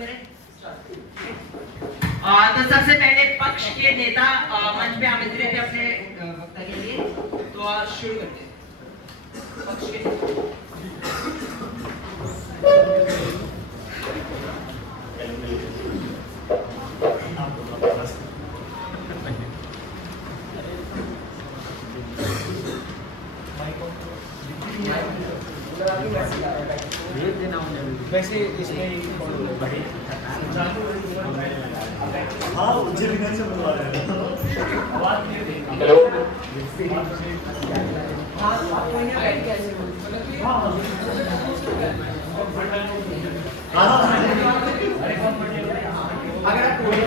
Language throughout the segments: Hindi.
तो सबसे पहले पक्ष के नेता मंच पे आमंत्रित है अपने वक्ता के लिए, तो शुरू करते हैं। पक्ष के वैसे इसमें बड़े हाँ मुझे भी से बुला रहे हैं। हेलो हाँ आप कोई ना बैठ के ऐसे अगर आप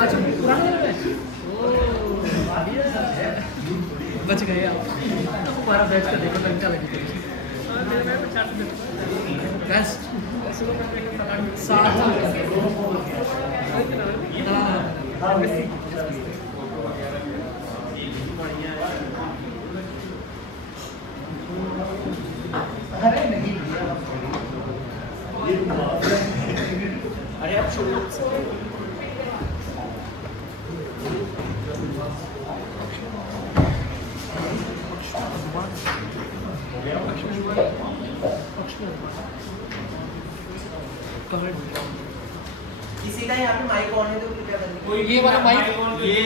अच्छा बच गए आप। हमारा बैच का देखो घंटा लगे अरे आप छोड़ो किसी का यहाँ पे माइक ऑन है तो कृपया करनी। ये वाला माइक ये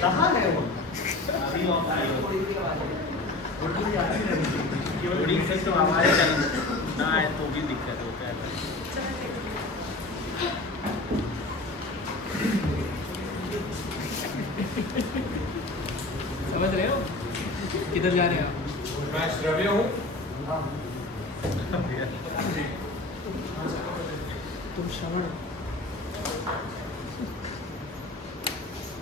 कहाँ है वो? थोड़ी से तो हमारे ना है तो भी दिक्कत होता है। समझ रहे हो किधर जा रहे हैं आप? मैं श्रव्य हूँ। तुम श्रवण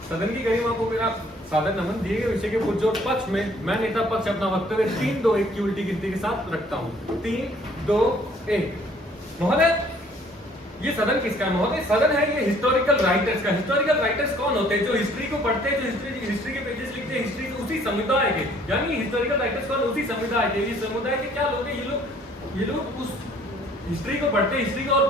सदन की गरिमा को मेरा सादर नमन। दिए गए विषय के पूज्य और पक्ष में मैं नेता पक्ष अपना वक्तव्य 3, 2, 1 की उल्टी गिनती के साथ रखता हूँ। 3, 2, 1। महोदय, ये सदन किसका है महोदय? सदन है ये हिस्टोरिकल राइटर्स का। हिस्टोरिकल राइटर्स कौन होते हैं? जो हिस्ट्री को पढ़ते हैं, जो हिस्ट्री के पेजेस लिखते हैं, हिस्ट्री उसी समुदाय के, यानी हिस्टोरिकल राइटर्स कौन? उसी समुदाय के। ये समुदाय के क्या लोग हैं? ये लोग उस हिस्ट्री को पढ़ते हैं, हिस्ट्री को और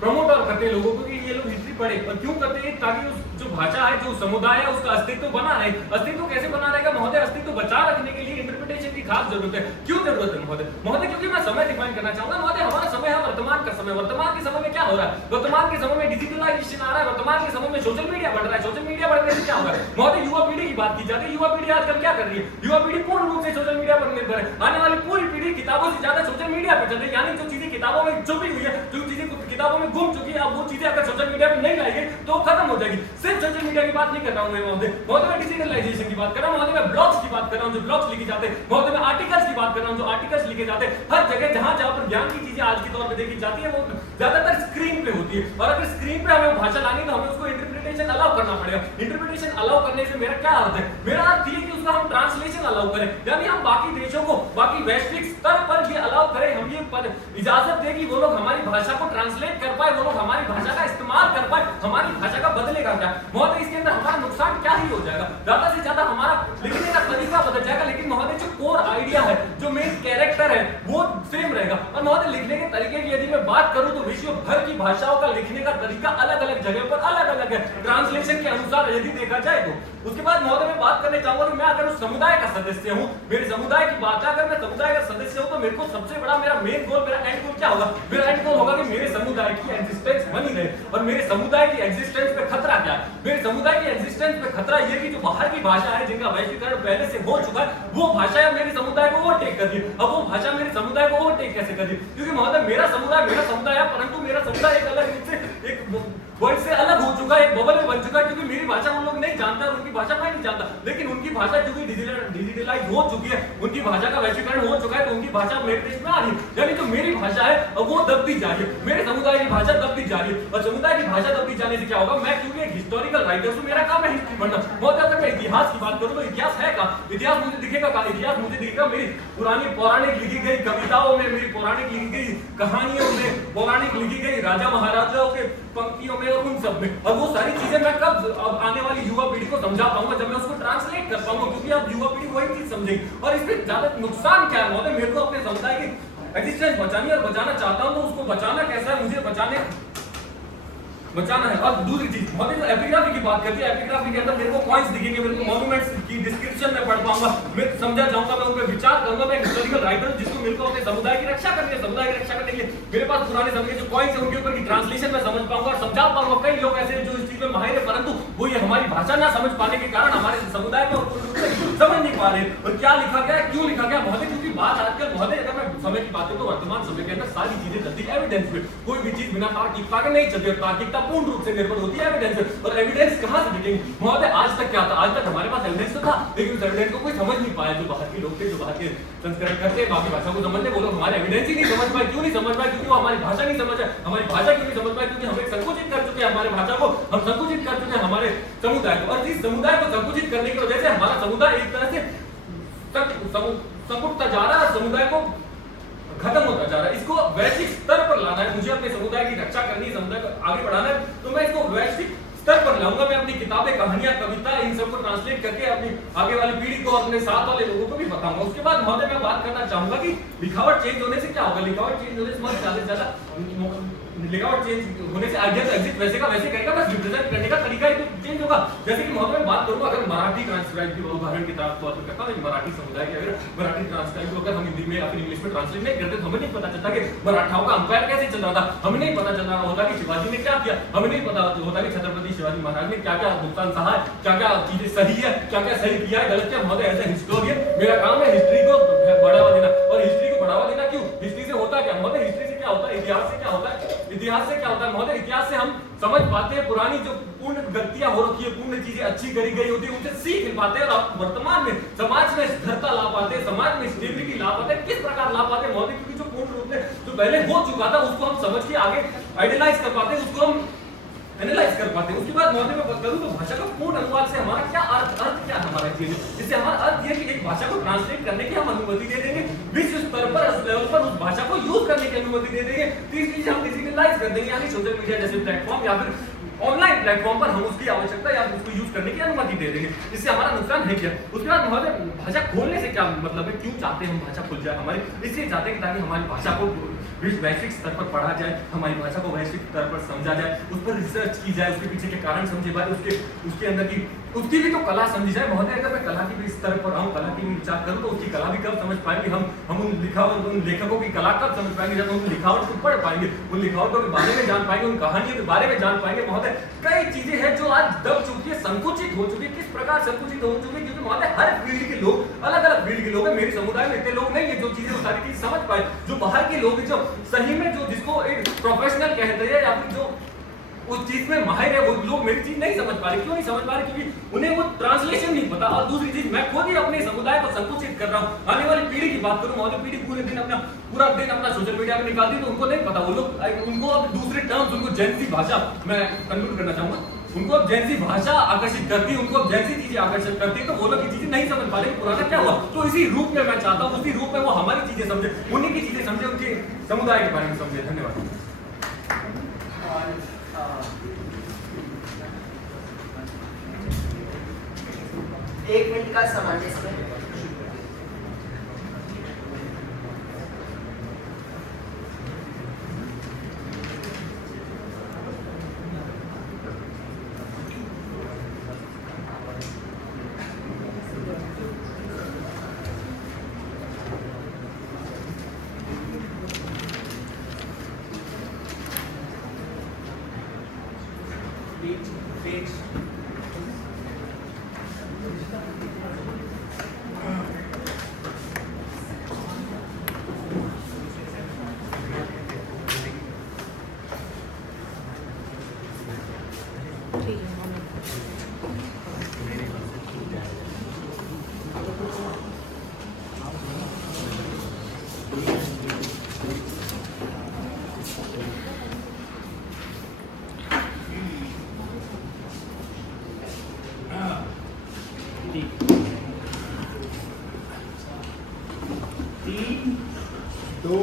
प्रमोट और करते हैं लोगों को कि ये लोग हिस्ट्री पढ़े। और क्यों करते हैं? ताकि उस जो भाषा है, जो समुदाय है, उसका अस्तित्व बना रहे। अस्तित्व कैसे बना रहेगा महोदय? अस्तित्व बचा रखने के लिए इंटरप्रिटेशन की खास जरूरत है। क्यों जरूरत है महोदय? महोदय क्योंकि मैं समय डिफाइन करना चाहूंगा महोदय। हमारा समय है वर्तमान का समय। वर्तमान के समय में क्या हो रहा है? वर्तमान के समय में डिजिटलाइजेशन आ रहा है। वर्तमान के समय में सोशल मीडिया बढ़ रहा है। सोशल मीडिया बढ़ने से क्या होगा महोदय? युवा पीढ़ी की बात की जाती है। युवा पीढ़ी आजकल क्या कर रही है? युवा पीढ़ी पूर्ण रूप से सोशल मीडिया पर निर्भर है। आने वाली पूरी पीढ़ी किताबों से ज्यादा सोशल मीडिया पर चल रही है। यानी जो चीजें किताबों में छुपी हुई है, जो चीजें किताबों में गुम चुकी है, अब वो चीजें अगर सोशल मीडिया पे नहीं लाएंगे तो खत्म हो जाएगी। सिर्फ सोशल मीडिया की बात नहीं कर रहा हूं मैं महोदय। मैं डिजिटलाइजेशन की बात कर रहा हूं महोदय। मैं ब्लॉग्स की बात कर रहा हूं, जो ब्लॉग्स लिखे जाते हैं महोदय। मैं आर्टिकल्स की बात कर रहा हूं, जो आर्टिकल्स लिखे जाते हैं। हर जगह जहां जहां पर ज्ञान की चीजें आज के दौर पे देखी जाती है, वो ज्यादातर स्क्रीन पे होती है। और अगर स्क्रीन पे हमें भाषा लानी तो हमें उसको इंटरप्रिटेशन अलाउ करना पड़ेगा। इंटरप्रिटेशन अलाउ करने से मेरा क्या अर्थ है? मेरा अर्थ ये कि उसका हम ट्रांसलेशन अलाउ करें, यानी हम बाकी देशों को, बाकी वैश्विक स्तर पर ये अलाउ करें, हम ये इजाजत दें कि वो लोग हमारी भाषा को ट्रांसलेट कर पाए, वो लोग हमारी भाषा का इस्तेमाल कर पाए। हमारी भाषा का बदलेगा क्या महोदय? इसके अंदर हमारा नुकसान क्या ही हो जाएगा? ज्यादा से ज्यादा हमारा लिखने का तरीका बदल जाएगा, लेकिन महोदय जो कोर आइडिया है, जो मेन कैरेक्टर है, वो सेम रहेगा। और महोदय लिखने के तरीके की यदि मैं बात करूं तो विश्व भर की भाषाओं का लिखने का तरीका अलग अलग जगह पर अलग अलग है, ट्रांसलेशन के अनुसार यदि देखा जाए तो। उसके बाद महोदय मैं बात करने चाहूंगा कि मैं अगर उस समुदाय का सदस्य हूं, मेरे समुदाय की बात है, अगर मैं समुदाय का सदस्य हूं तो मेरे को सबसे बड़ा मेरा मेन गोल, मेरा एंड गोल क्या होगा? मेरा एंड गोल होगा कि मेरे समुदाय की एग्जिस्टेंस बनी रहे। और मेरे समुदाय की एग्जिस्टेंस पे खतरा क्या है? मेरे समुदाय की एग्जिस्टेंस पे खतरा ये कि जो बाहर की भाषा है जिनका वैश्वीकरण पहले से हो चुका है, वो भाषा मेरे समुदाय को ओवरटेक कर दी। अब वो भाषा मेरे समुदाय को ओवरटेक कैसे कर दी? क्योंकि महोदय मेरा समुदाय है, परंतु मेरा समुदाय एक अलग रूप से एक वर्ड से अलग हो चुका है, एक बबल में बन चुका है, क्योंकि मेरी भाषा वो लोग नहीं जानता और उनकी भाषा मैं नहीं जानता। लेकिन उनकी भाषा क्योंकि डिजिटलाइज हो चुकी है, उनकी भाषा का वैश्वीकरण हो चुका है, तो उनकी भाषा मेरे देश में आ रही है। यानी जो मेरी भाषा है अब वो दबती जा रही है, मेरे समुदाय की भाषा दबती जा रही है। और समुदाय की भाषा दबती जाने से क्या होगा? मैं क्योंकि एक हिस्टोरिकल राइटर हूं, मेरा काम है हिस्ट्री पढ़ना। बहुत अगर मैं इतिहास की बात करूं तो इतिहास है का इतिहास मुझे दिखेगा का इतिहास मुझे दिखेगा मेरी पुरानी पौराणिक लिखी गई कविताओं में, मेरी पौराणिक लिखी गई कहानियों में, पौराणिक लिखी गई राजा महाराजाओं के पंक्तियों में और उन सब में। और वो सारी चीजें मैं कब अब आने वाली युवा पीढ़ी को समझा पाऊंगा? जब मैं उसको ट्रांसलेट कर पाऊंगा, क्योंकि अब युवा पीढ़ी वही चीज समझेगी। और इसमें ज्यादा नुकसान क्या है महोदय? मेरे को अपने समुदाय की एग्जिस्टेंस बचानी है और बचाना चाहता हूं, तो उसको बचाना कैसा है? मुझे बचाना है। और दूसरी चीज महोदय जो एपिग्राफी की बात करती है, एपिग्राफी के अंदर मेरे को पॉइंट्स दिखेंगे, मेरे को मॉन्यूमेंट्स की डिस्क्रिप्शन में पढ़ पाऊंगा, मैं समझा जाऊंगा, मैं उन पे विचार करूंगा। मैं हिस्टोरिकल राइटर जिसको मेरे को अपने समुदाय की रक्षा करनी है, समुदाय की रक्षा करने के लिए मेरे पास पुराने समय के जो पॉइंट्स है उनके ऊपर की ट्रांसलेशन में समझ पाऊंगा और समझा पाऊंगा। कई लोग ऐसे हैं जो इस चीज में माहिर है, परंतु वो ये हमारी भाषा ना समझ पाने के कारण हमारे समुदाय में समझ नहीं पा रहे और क्या लिखा गया, क्यों लिखा गया महोदय? क्योंकि बात आजकल महोदय अगर मैं समय की बात करूं तो वर्तमान समय के अंदर सारी चीजें चलती है एविडेंस पे। कोई भी चीज बिना तार्किकता के नहीं चलती, और तार्किकता पूर्ण रूप से निर्भर होती है एविडेंस पे। और एविडेंस कहां से दिखेंगे महोदय? आज तक क्या था? आज तक हमारे पास एविडेंस तो था, लेकिन उस एविडेंस को कोई समझ नहीं पाया। जो बाहर के लोग थे, जो बाहर के संस्करण करते हैं, बाकी भाषा को समझते, वो लोग हमारे एविडेंस ही नहीं समझ पाए। क्यों नहीं समझ पाए? क्योंकि वो हमारी भाषा नहीं समझ है। हमारी भाषा क्यों नहीं समझ पाए? क्योंकि हम एक संकुचित कर चुके हैं हमारे भाषा को, हम संकुचित कर चुके हैं हमारे समुदाय को। और इस समुदाय को संकुचित करने की वजह से हमारा समुदाय एक तरह से संकुटता जा रहा है, समुदाय को खत्म होता जा रहा है। इसको वैश्विक स्तर पर लाना है, मुझे अपने समुदाय की रक्षा करनी है, समुदाय को आगे बढ़ाना है, तो मैं इसको वैश्विक स्तर पर लाऊंगा। मैं अपनी किताबें, कहानियां, कविता इन सबको ट्रांसलेट करके अपनी आगे वाली पीढ़ी को, अपने साथ वाले लोगों को भी बताऊंगा। उसके बाद महोदय मैं बात करना चाहूंगा कि लिखावट चेंज होने से क्या होगा? लिखावट चेंज होने से बहुत ज्यादा लिखावट चेंज होने से आइडिया तो एग्जिट वैसे का वैसे करेगा, बस रिप्रेजेंट करने का तरीका ही चेंज होगा। जैसे कि महोदय मैं बात करूंगा, अगर मराठी ट्रांसक्राइब की उदाहरण के तौर पर करता हूं, मराठी समुदाय के अगर मराठी ट्रांसक्राइब को अगर हम हिंदी में या फिर इंग्लिश में ट्रांसलेट नहीं करते तो हमें नहीं पता चलता कि मराठाओं का अंपायर कैसे चल रहा था, हमें नहीं पता चल रहा होता कि शिवाजी ने क्या किया, हमें नहीं पता होता कि छत्रपति शिवाजी महाराज ने क्या क्या नुकसान सहा है, क्या क्या चीजें सही है, क्या क्या सही किया है, गलत किया। महोदय एज ए हिस्टोरियन मेरा काम है हिस्ट्री को बढ़ावा देना। और हिस्ट्री को बढ़ावा देना क्यों? हिस्ट्री से होता क्या महोदय? हिस्ट्री से क्या होता है? इतिहास से क्या होता है? इतिहास से क्या होता है महोदय? इतिहास से हम समझ पाते हैं पुरानी जो पूर्ण गलतियां हो रखी है, पूर्ण चीजें अच्छी करी गई होती है, उनसे सीख पाते हैं और आप वर्तमान में समाज में स्थिरता ला पाते हैं, समाज में स्टेबिलिटी ला पाते हैं। किस प्रकार ला पाते हैं महोदय? क्योंकि जो पूर्ण रूप से जो पहले हो चुका था उसको हम समझ के आगे आइडियलाइज कर पाते हैं, उसको हम एनालाइज कर पाते हैं। उसके बाद महोदय मैं बात करूं तो भाषा का पूर्ण अनुवाद से हमारा क्या अर्थ क्या है हमारा चीज? इससे हमारा अर्थ ये कि एक भाषा को ट्रांसलेट करने की हम अनुमति दे देंगे, विश्व स्तर पर उस लेवल पर उस भाषा को यूज करने की अनुमति दे देंगे। तीसरी चीज हम डिजिटलाइज कर देंगे, यानी सोशल मीडिया जैसे प्लेटफॉर्म या फिर ऑनलाइन प्लेटफॉर्म पर हम उसकी आवश्यकता या उसको यूज करने की अनुमति दे देंगे। इससे हमारा नुकसान है क्या? उसके बाद महोदय भाषा खोलने से क्या मतलब है? क्यों चाहते हैं हम भाषा खुल जाए हमारी? इसलिए चाहते हैं ताकि हमारी भाषा को वैश्विक स्तर पर पढ़ा जाए, हमारी भाषा को वैश्विक स्तर पर समझा जाए, उस पर रिसर्च की जाए, उसके पीछे के कारण समझे जाए, उसके अंदर की उसकी भी तो कला समझी जाए। महोदय अगर मैं कला की भी स्तर पर आऊँ, कला की भी विचार करूँ तो उसकी कला भी कब समझ पाएंगे हम उन लेखकों की कला कब समझ पाएंगे? जब उन लिखावट को पढ़ पाएंगे, उन लिखावटों के बारे में जान पाएंगे, उन कहानियों के बारे में जान पाएंगे। महोदय कई चीजें हैं जो आज दब चुकी है, संकुचित हो चुकी है। किस प्रकार संकुचित हो चुकी है? क्योंकि महोदय हर फील्ड के लोग अलग अलग फील्ड के लोग हैं। मेरे समुदाय में इतने लोग नहीं है जो चीजें सारी चीज समझ पाए। जो बाहर के लोग जो सही में जो जिसको एक प्रोफेशनल कहते हैं या फिर जो उस चीज में माहिर है, वो लोग मेरी चीज नहीं समझ पा रहे। क्यों नहीं समझ पा रहे? क्योंकि उन्हें वो ट्रांसलेशन नहीं पता। और दूसरी चीज मैं खुद ही अपने समुदाय को संकुचित कर रहा हूँ। आने वाली पीढ़ी की बात करूं महोदय, पीढ़ी पूरा दिन अपना सोशल मीडिया में निकालती है, तो उनको नहीं पता। वो लोग उनको अब दूसरे टर्म्स, उनको जेंजी भाषा मैं कंक्लूड करना चाहूंगा, उनको अब जेंजी भाषा आकर्षित करती है, उनको अब जेंजी चीजें आकर्षित करती है, तो वो लोग ये चीजें नहीं समझ पा रहे पुराना क्या हुआ। तो इसी रूप में मैं चाहता हूँ, उसी रूप में वो हमारी चीजें समझे, उन्हीं की चीजें समझे, उनके समुदाय के बारे में समझे। धन्यवाद। एक मिनट का समय इसमें। फेज ठीक है मोहम्मद। तीन, दो,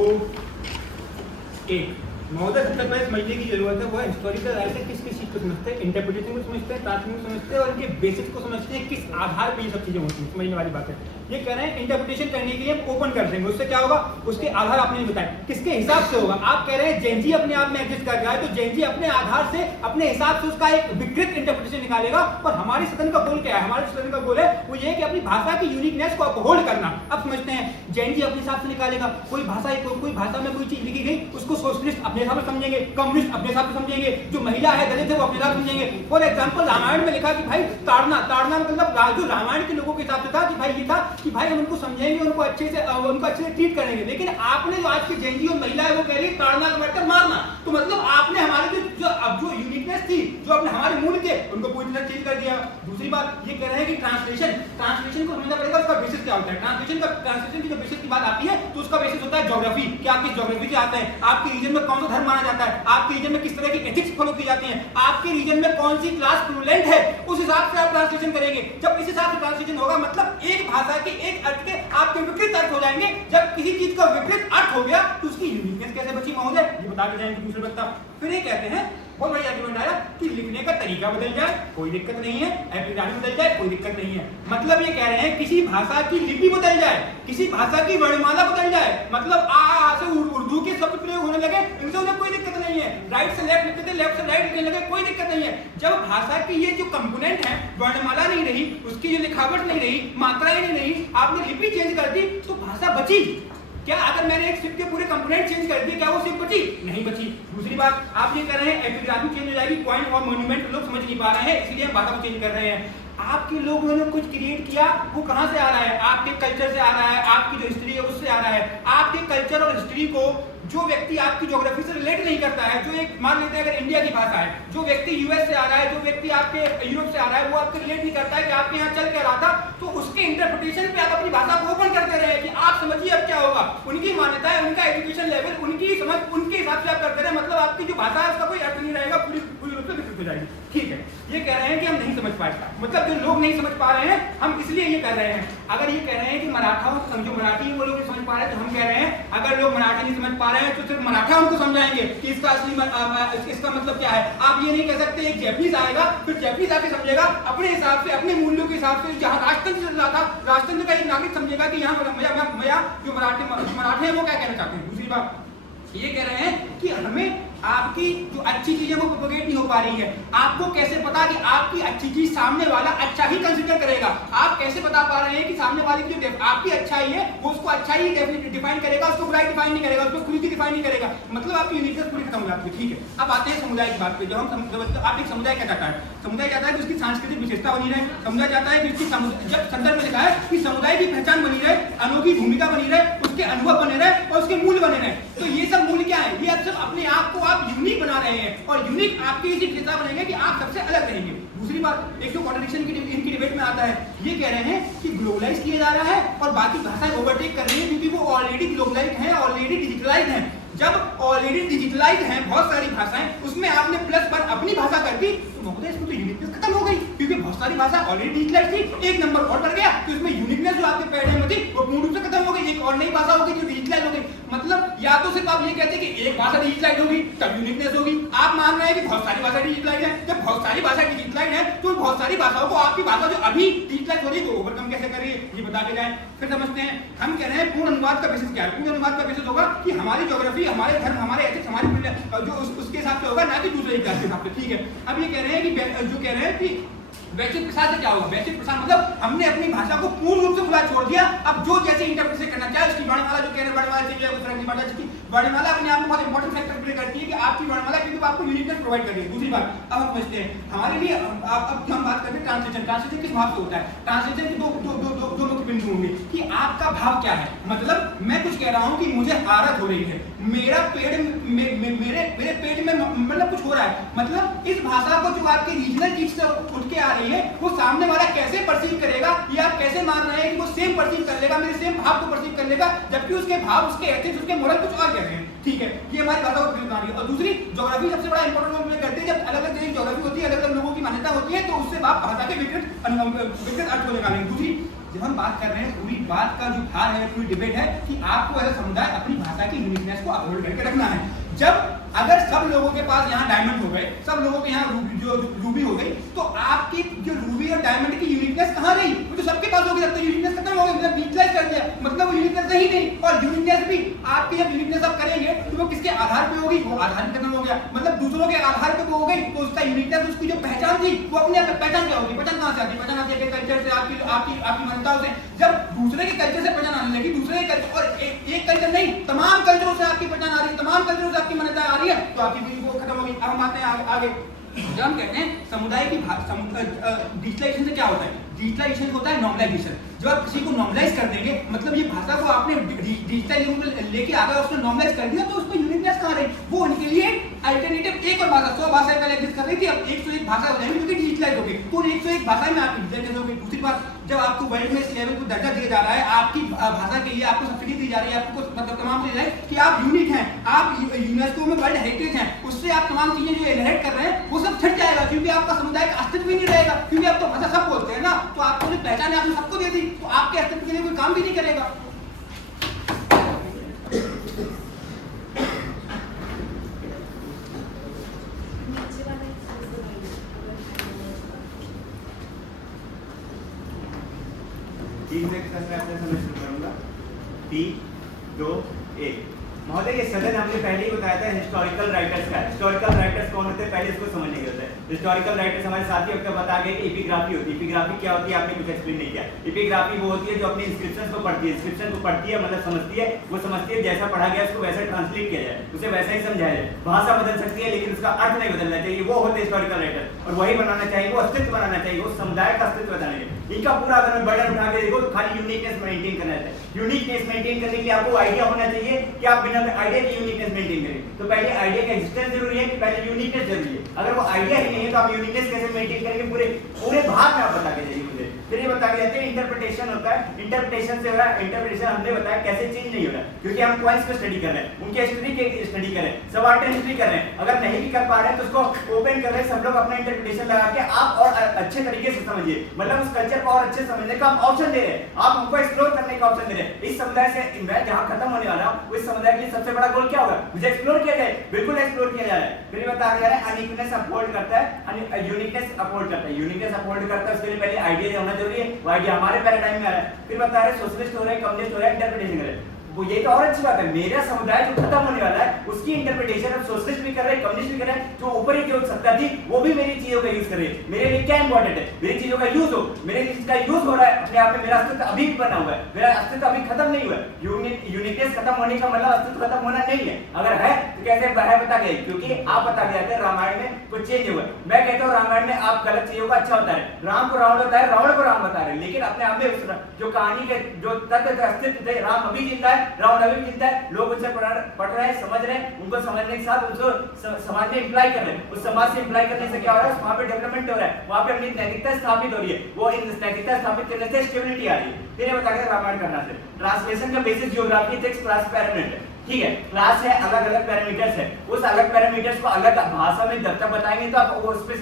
एक। महोदय सबसे पहले समझने की जरूरत है वो है हिस्टोरिकल राइटर किस किस चीज को समझते हैं, इंटरप्रिटेशन को समझते हैं, प्राथमिक को समझते हैं और इनके बेसिक्स को समझते हैं, किस आधार पर ये सब चीजें होती हैं, समझने वाली बात है। ये कह रहे हैं इंटरप्रिटेशन करने के लिए हम ओपन कर देंगे, उससे क्या होगा, उसके आधार आपने नहीं बताया किसके हिसाब से होगा। आप कह रहे हैं जेनजी अपने आप में एग्जिस्ट कर रहा है, तो जेनजी अपने आधार से अपने हिसाब से उसका एक विकृत इंटरप्रिटेशन निकालेगा। और हमारे सदन का गोल क्या है, हमारे सदन का गोल है वो ये कि अपनी भाषा की यूनिकनेस को अपहोल्ड करना। अब समझते हैं जेनजी अपने हिसाब से निकालेगा, कोई भाषा में कोई चीज लिखी गई उसको सोशलिस्ट अपने हिसाब से समझेंगे, कम्युनिस्ट अपने हिसाब से समझेंगे, जो महिला है दलित है वो अपने हिसाब से समझेंगे। फॉर एग्जांपल रामायण में लिखा कि भाई ताड़ना मतलब जो रामायण के लोगों के हिसाब से था कि भाई ये था कि भाई हम उनको समझेंगे, उनको अच्छे से ट्रीट करेंगे। लेकिन आपने जो आज की जेनजी और महिला है वो कह रही है ताड़ना का मतलब मारना। तो मतलब आपने हमारे जो यूनिकनेस थी, जो अपने हमारे मूल थे, उनको पूरी तरह चेंज कर दिया। दूसरी बात ये कह रहे हैं कि ट्रांसलेशन को समझना पड़ेगा, उसका बेसिस क्या होता है। ट्रांसलेशन की जो बेसिस की बात आती है तो उसका बेसिस होता है ज्योग्राफी, कि आप किस ज्योग्राफी से आते हैं, आपके रीजन में कौन सा धर्म माना जाता है, आपके रीजन में किस तरह की एथिक्स फॉलो की जाती हैं, आपके रीजन में कौन सी क्लास प्रिवेलेंट है, उस हिसाब से आप ट्रांसलेशन करेंगे। जब इस हिसाब से ट्रांसलेशन होगा मतलब एक भाषा के एक अर्थ के आपके विपरीत अर्थ हो जाएंगे। जब किसी चीज का विपरीत अर्थ हो गया तो उसकी यूनिकनेस कैसे बची महोदय, ये बता के जाएंगे दूसरे वक्ता। फिर ये कहते हैं बहुत बड़ी आर्गुमेंट आया कि लिखने का तरीका बदल जाए कोई दिक्कत नहीं है, एप्लीकेशन बदल जाए कोई दिक्कत नहीं है। मतलब ये कह रहे हैं किसी भाषा की लिपि बदल जाए, किसी भाषा की वर्णमाला बदल जाए, मतलब आ से उर्दू के शब्द प्रयोग होने लगे, इनसे उन्हें कोई दिक्कत नहीं है। राइट से लेफ्ट लिखते थे, लेफ्ट से राइट लिखने लगे, कोई दिक्कत नहीं है। जब भाषा की ये जो कंपोनेंट है, वर्णमाला नहीं रही, उसकी जो लिखावट नहीं रही, मात्राएं नहीं रही, आपने लिपि चेंज कर दी तो भाषा बची क्या? अगर मैंने एक शिप के पूरे कंपोनेंट चेंज कर दिए क्या वो शिप बची? नहीं बची। दूसरी बात आप ये कर रहे हैं एपिग्राफी चेंज हो जाएगी, पॉइंट और मॉन्यूमेंट लोग समझ नहीं पा रहे हैं, इसलिए हम भाषा को चेंज कर रहे हैं। आपके लोगों ने कुछ क्रिएट किया, वो कहां से आ रहा है? आपके कल्चर से आ रहा है, आपकी जो हिस्ट्री है उससे आ रहा है। आपके कल्चर और हिस्ट्री को जो व्यक्ति आपकी ज्योग्राफी से रिलेट नहीं करता है, जो एक मान लेते हैं अगर इंडिया की भाषा है, जो व्यक्ति यूएस से आ रहा है, जो व्यक्ति आपके यूरोप से आ रहा है, वो आपको रिलेट नहीं करता है कि आपके यहाँ चल क्या रहा था, तो उसके इंटरप्रिटेशन पे आप अपनी भाषा को ओपन करते रहे कि आप समझिए अब क्या होगा। उनकी मान्यता है, उनका एजुकेशन लेवल, उनकी समझ, उनके हिसाब से आप करते रहे, मतलब आपकी जो भाषा है उसका कोई अर्थ नहीं रहेगा, पूरी रूप से विकृत हो जाएगी। ठीक है, ये कह रहे हैं कि हम नहीं समझ पाए, मतलब जो लोग नहीं समझ पा रहे हैं हम इसलिए ये कर रहे हैं। अगर ये कह रहे हैं कि मराठाओं को समझो, मराठी वो लोग नहीं समझ पा रहे तो हम कह रहे हैं अगर लोग मराठी नहीं समझ पा रहे हैं तो सिर्फ मराठा उनको समझाएंगे कि इसका असली इसका मतलब क्या है। आप ये नहीं कह सकते एक जैपनीज आएगा फिर जैपनीज आके समझेगा अपने हिसाब से, अपने मूल्यों के हिसाब से, जहां राजतंत्र चल रहा था, राजतंत्र का एक नागरिक समझेगा कि यहाँ जो मराठे हैं वो क्या कहना चाहते हैं। दूसरी बात ये कह रहे हैं कि हमें आपकी जो अच्छी चीजें वो प्रोपेगेट नहीं हो पा रही है। आपको कैसे पता कि आपकी अच्छी चीज सामने वाला अच्छा ही कंसीडर करेगा? आप कैसे बता पा रहे हैं कि सामने वाले की जो आपकी अच्छाई है वो उसको अच्छा ही डिफाइन करेगा, उसको बुराई डिफाइन नहीं करेगा, उसको खुद ही डिफाइन नहीं करेगा, मतलब आपकी यूनिकनेस पूरी खत्म हो जाती है। ठीक है, अब आते हैं समुदाय की बात पे। जब हम आप एक समुदाय क्या चाहता है? समुदाय चाहता है कि उसकी सांस्कृतिक विशेषता बनी रहे, समुदाय चाहता है कि उसकी जब संदर्भ में लिखा है कि समुदाय की पहचान बनी रहे, अनोखी भूमिका बनी रहे, उसके अनुभव बने रहे और उसके मूल्य बने रहे। तो ये सब मूल्य क्या है? ये अब सब अपने आप को आप यूनिक बना रहे हैं और यूनिक आपकी इसी विशेषता बनेंगे कि आप सबसे अलग रहेंगे। दूसरी बात, एक तो कॉन्ट्रडिक्शन इनकी डिबेट में आता है, ये कह रहे हैं कि ग्लोबलाइज किया जा रहा है और बाकी भाषाएं ओवरटेक कर रही है क्योंकि वो ऑलरेडी ग्लोबलाइज हैं, ऑलरेडी डिजिटलाइज हैं। जब ऑलरेडी डिजिटलाइज हैं बहुत सारी भाषाएं, उसमें आपने प्लस पर अपनी भाषा कर दी तो महोदय इसमें तो यूनिकनेस खत्म हो गई, क्योंकि बहुत सारी भाषा ऑलरेडी डिजिटलाइज थी, एक नंबर और बढ़ गया तो इसमें यूनिकनेस जो आपके पैराडाइम में थी वो पूर्ण रूप से खत्म हो गई, एक और नई भाषा हो गई जो डिजिटलाइज हो गई। मतलब या तो सिर्फ आप ये कहते हैं कि एक भाषा डिजिटलाइज होगी तब यूनिकनेस होगी, आप मान रहे हैं कि बहुत सारी भाषा डिजिटलाइज है। जब बहुत सारी भाषा डिजिटलाइज है तो बहुत सारी भाषाओं को आपकी भाषा जो अभी डिजिटलाइज हो रही है तो ओवरकम कैसे कर रही है, ये बता के जाए। फिर समझते हैं, हम कह रहे हैं पूर्ण अनुवाद का बेसिस क्या है? पूर्ण अनुवाद का बेसिस होगा कि हमारी ज्योग्राफी, हमारे धर्म, हमारे एथिक्स, हमारी जो उसके हिसाब से होगा, ना कि दूसरे क्लास के हिसाब से। ठीक है, अब ये कह रहे हैं कि जो कह रहे हैं कि वैश्विक प्रसार से क्या होगा? वैश्विक प्रसार मतलब हमने अपनी भाषा को पूर्ण रूप से खुला छोड़ दिया। अब जो जैसे इंटरप्रिटेशन करना चाहे उसकी वर्णमाला, जो कहने वर्णमाला चाहिए उस तरह की वर्णमाला, जिसकी वर्णमाला अपने आप में बहुत इंपॉर्टेंट फैक्टर प्ले करती है कि आपकी वर्णमाला क्योंकि वो आपको यूनिकनेस प्रोवाइड कर रही है। दूसरी बात अब हम समझते हैं हमारे लिए अब हम बात करते हैं ट्रांसलेशन। ट्रांसलेशन किस भाव से होता है? ट्रांसलेशन के दो मुख्य बिंदु होंगे कि आपका भाव क्या है। मतलब मैं कुछ कह रहा हूं कि मुझे हारत हो रही है, मेरा पेट मेरे पेट में मतलब कुछ हो रहा है, मतलब इस भाषा को जो आपके रीजनल चीज से उठ के आ रही है वो सामने वाला कैसे परसीव करेगा, ये आप कैसे मान रहे हैं कि वो सेम परसीव कर लेगा, मेरे सेम भाव को परसीव कर लेगा, जबकि उसके भाव, उसके एथिक्स, उसके मोरल कुछ और कहते हैं। ठीक है, ये हमारी भाषा को बना रही है। और दूसरी ज्योग्राफी सबसे बड़ा इंपॉर्टेंट रोल प्ले करते हैं। जब अलग अलग देश की ज्योग्राफी होती है, अलग अलग लोगों की मान्यता होती है, तो उससे आप भाषा के विकृत अर्थ को निकालेंगे। दूसरी जब हम बात कर रहे हैं, पूरी बात का जो भार है, पूरी डिबेट है कि आपको एज समुदाय अपनी भाषा की यूनिकनेस को अपहोल्ड करके रखना है। जब अगर सब लोगों के पास यहाँ डायमंड हो गए, सब लोगों के यहाँ रूबी हो गई, तो आपकी जो रूबी और डायमंड की यूनिकनेस कहाँ रही? वो तो सबके पास होगी, तब तो यूनिकनेस खत्म हो गई, मतलब यूटिलाइज कर दिया, मतलब वो यूनिकनेस रही नहीं। और यूनिकनेस भी आपकी जब यूनिकनेस आप करेंगे तो वो किसके आधार पे होगी? वो आधार खत्म हो गया, मतलब दूसरों के आधार पे वो हो गई, तो उसका यूनिकनेस, उसकी जो पहचान थी वो अपने आप पहचान क्या होगी? पहचान कहाँ से आती है? पहचान आती है कल्चर से, आपकी मान्यताओं से। जब दूसरे के कल्चर से पहचान आने लगी, दूसरे के कल्चर, और एक कल्चर नहीं, तमाम कल्चरों से आपकी पहचान आ रही है, तमाम कल्चरों से आपकी मान्यता आ रही है, तो आपकी वो खत्म होगी। अब हम आते हैं आगे। जब हम कहते हैं समुदाय की डिजिटलाइजेशन से क्या होता है? डिजिटलाइजेशन होता है नॉर्मलाइजेशन। जब आप किसी को नॉर्मलाइज कर देंगे, मतलब ये भाषा को आपने डिजिटल लेके आ गए, उसने नॉर्मलाइज कर दिया, तो उसको यूनिकनेस कहाँ रही? वो उनके लिए अल्टरनेटिव एक और भाषा, 100 भाषाएं पहले एग्जिस्ट कर रही थी, अब 101 भाषा हो जाएगी क्योंकि डिजिटलाइज होगी। तो 101 भाषा में आपकी डिजिटलाइज होगी। दूसरी बात, जब आपको वर्ल्ड में इस लेवल को दर्जा दिया जा रहा है, आपकी भाषा के लिए आपको सब्सिडी दी जा रही है, आपको मतलब तमाम चीजें कि आप यूनिक हैं, आप यूनेस्को में वर्ल्ड हेरिटेज हैं, उससे आप तमाम चीजें जो इनहेरिट कर रहे हैं वो सब छट जाएगा, क्योंकि आपका समुदाय का अस्तित्व ही नहीं रहेगा, क्योंकि आप तो भाषा सब बोलते हैं ना, तो आपको जो पहचान है आपने सबको दे दी, तो आपके अस्तित्व के लिए कोई काम भी नहीं करेगा। करूंगा 3, 2, 1। महोदय, ये सदन हमने पहले ही बताया था हिस्टोरिकल राइटर्स का। हिस्टोरिकल राइटर्स कौन होते हैं पहले इसको समझने की होता है। हिस्टोरिकल राइटर्स हमारे साथी अब तक बता गए कि एपिग्राफी होती है। एपिग्राफी क्या होती है आपने कुछ एक्सप्लेन नहीं किया। एपिग्राफी वो होती है जो अपनी इंस्क्रिप्शंस को पढ़ती है, इंस्क्रिप्शन को पढ़ती है मतलब समझती है, वो समझती है जैसा पढ़ा गया उसको वैसा ट्रांसलेट किया जाए, उसे वैसा ही समझाया जाए। भाषा बदल सकती है लेकिन उसका अर्थ नहीं बदलना चाहिए, वो होते हैं हिस्टोरिकल राइटर। और वही बनाना चाहिए, वो अस्तित्व बनाना चाहिए, वो समुदाय का अस्तित्व बताने के। इनका पूरा अगर मैं बर्डन उठा के देखो तो खाली यूनिकनेस मेंटेन करना है। यूनिकनेस मेंटेन करने के लिए आपको आइडिया होना चाहिए कि आप बिना आइडिया के यूनिकनेस मेंटेन करें। तो पहले आइडिया का एग्जिस्टेंस जरूरी है कि पहले यूनिकनेस जरूरी है। अगर वो आइडिया ही नहीं है तो आप यूनिकनेस कैसे मेंटेन करेंगे? पूरे भाग में आप बता के जाइए मुझे। फिर ये बता के जाते हैं इंटरप्रिटेशन होता है। इंटरप्रिटेशन से हो रहा है, इंटरप्रिटेशन हमने बताया कैसे चेंज नहीं हो रहा, क्योंकि हम क्वाइंस को स्टडी कर रहे हैं, उनकी हिस्ट्री की स्टडी कर रहे हैं, सबाल्टर्न हिस्ट्री कर रहे हैं। अगर नहीं भी कर पा रहे हैं तो उसको ओपन कर रहे हैं, सब लोग अपना इंटरप्रिटेशन लगा के आप और अच्छे तरीके से समझिए, मतलब उस कल्चर को और अच्छे समझने का आप ऑप्शन दे रहे हैं, आप हमको एक्सप्लोर करने का ऑप्शन दे रहे हैं। इस समुदाय से मैं जहां खत्म होने वाला हूं उस समुदाय के लिए सबसे बड़ा गोल क्या होगा? मुझे एक्सप्लोर किया जाए, बिल्कुल एक्सप्लोर किया जा रहा है। फिर बता जा रहा है अनयूनिकनेस अपहोल्ड करता है, यूनिकनेस अपहोल्ड करता है। यूनिकनेस अपहोल्ड करता है उसके लिए पहले आइडिया होना जरूरी है, वो आइडिया हमारे पैराडाइम में आ रहा है। फिर बता रहे हैं सोशलिस्ट हो रहा है, कम्युनिस्ट हो रहा है, इंटरप्रिटेशन कर रहे हैं। वो ये तो और अच्छी बात है, मेरा समुदाय जो खत्म होने वाला है उसकी इंटरप्रिटेशन अब सोशलिस्ट भी कर रहे हैं, कम्युनिस्ट भी कर रहे हैं, जो ऊपर ही जो सत्ता थी वो भी मेरी चीजों का यूज कर रही है। मेरे लिए क्या इंपॉर्टेंट है? मेरी चीजों का यूज हो, मेरे चीज का यूज हो रहा है अपने आप में, मेरा अस्तित्व अभी भी बना हुआ है, मेरा अस्तित्व अभी खत्म नहीं हुआ है। यूनिकनेस खत्म होने का मतलब अस्तित्व खत्म होना नहीं है। अगर है तो कैसे है बता गए, क्योंकि आप बता गए थे रामायण में कुछ चेंज हुआ। मैं कहता हूँ रामायण में आप गलत चीजों का अच्छा बता रहे, राम को रावण बता रहे, रावण को राम बता रहे, लेकिन अपने आप में जो कहानी के जो तथ्य अस्तित्व थे, राम अभी जिंदा है, रावण अभी जिंदा है, लोग उनसे पढ़ रहे हैं, समझ रहे हैं, उनको समझने के साथ उसको समाज में इंप्लाई कर रहे हैं। उस समाज से इंप्लाई करने से क्या हो रहा है? वहां पे डेवलपमेंट हो रहा है, वहां पे अपनी नैतिकता स्थापित हो रही है, वो इन नैतिकता स्थापित करने से स्टेबिलिटी आ रही है। फिर ये बता के रामायण करना से ट्रांसलेशन का basic geography text class parameter, ठीक है, क्लास है, अलग अलग पैरामीटर्स है, उस अलग पैरामीटर्स को अलग भाषा में जब तक बताएंगे तो आप उस पे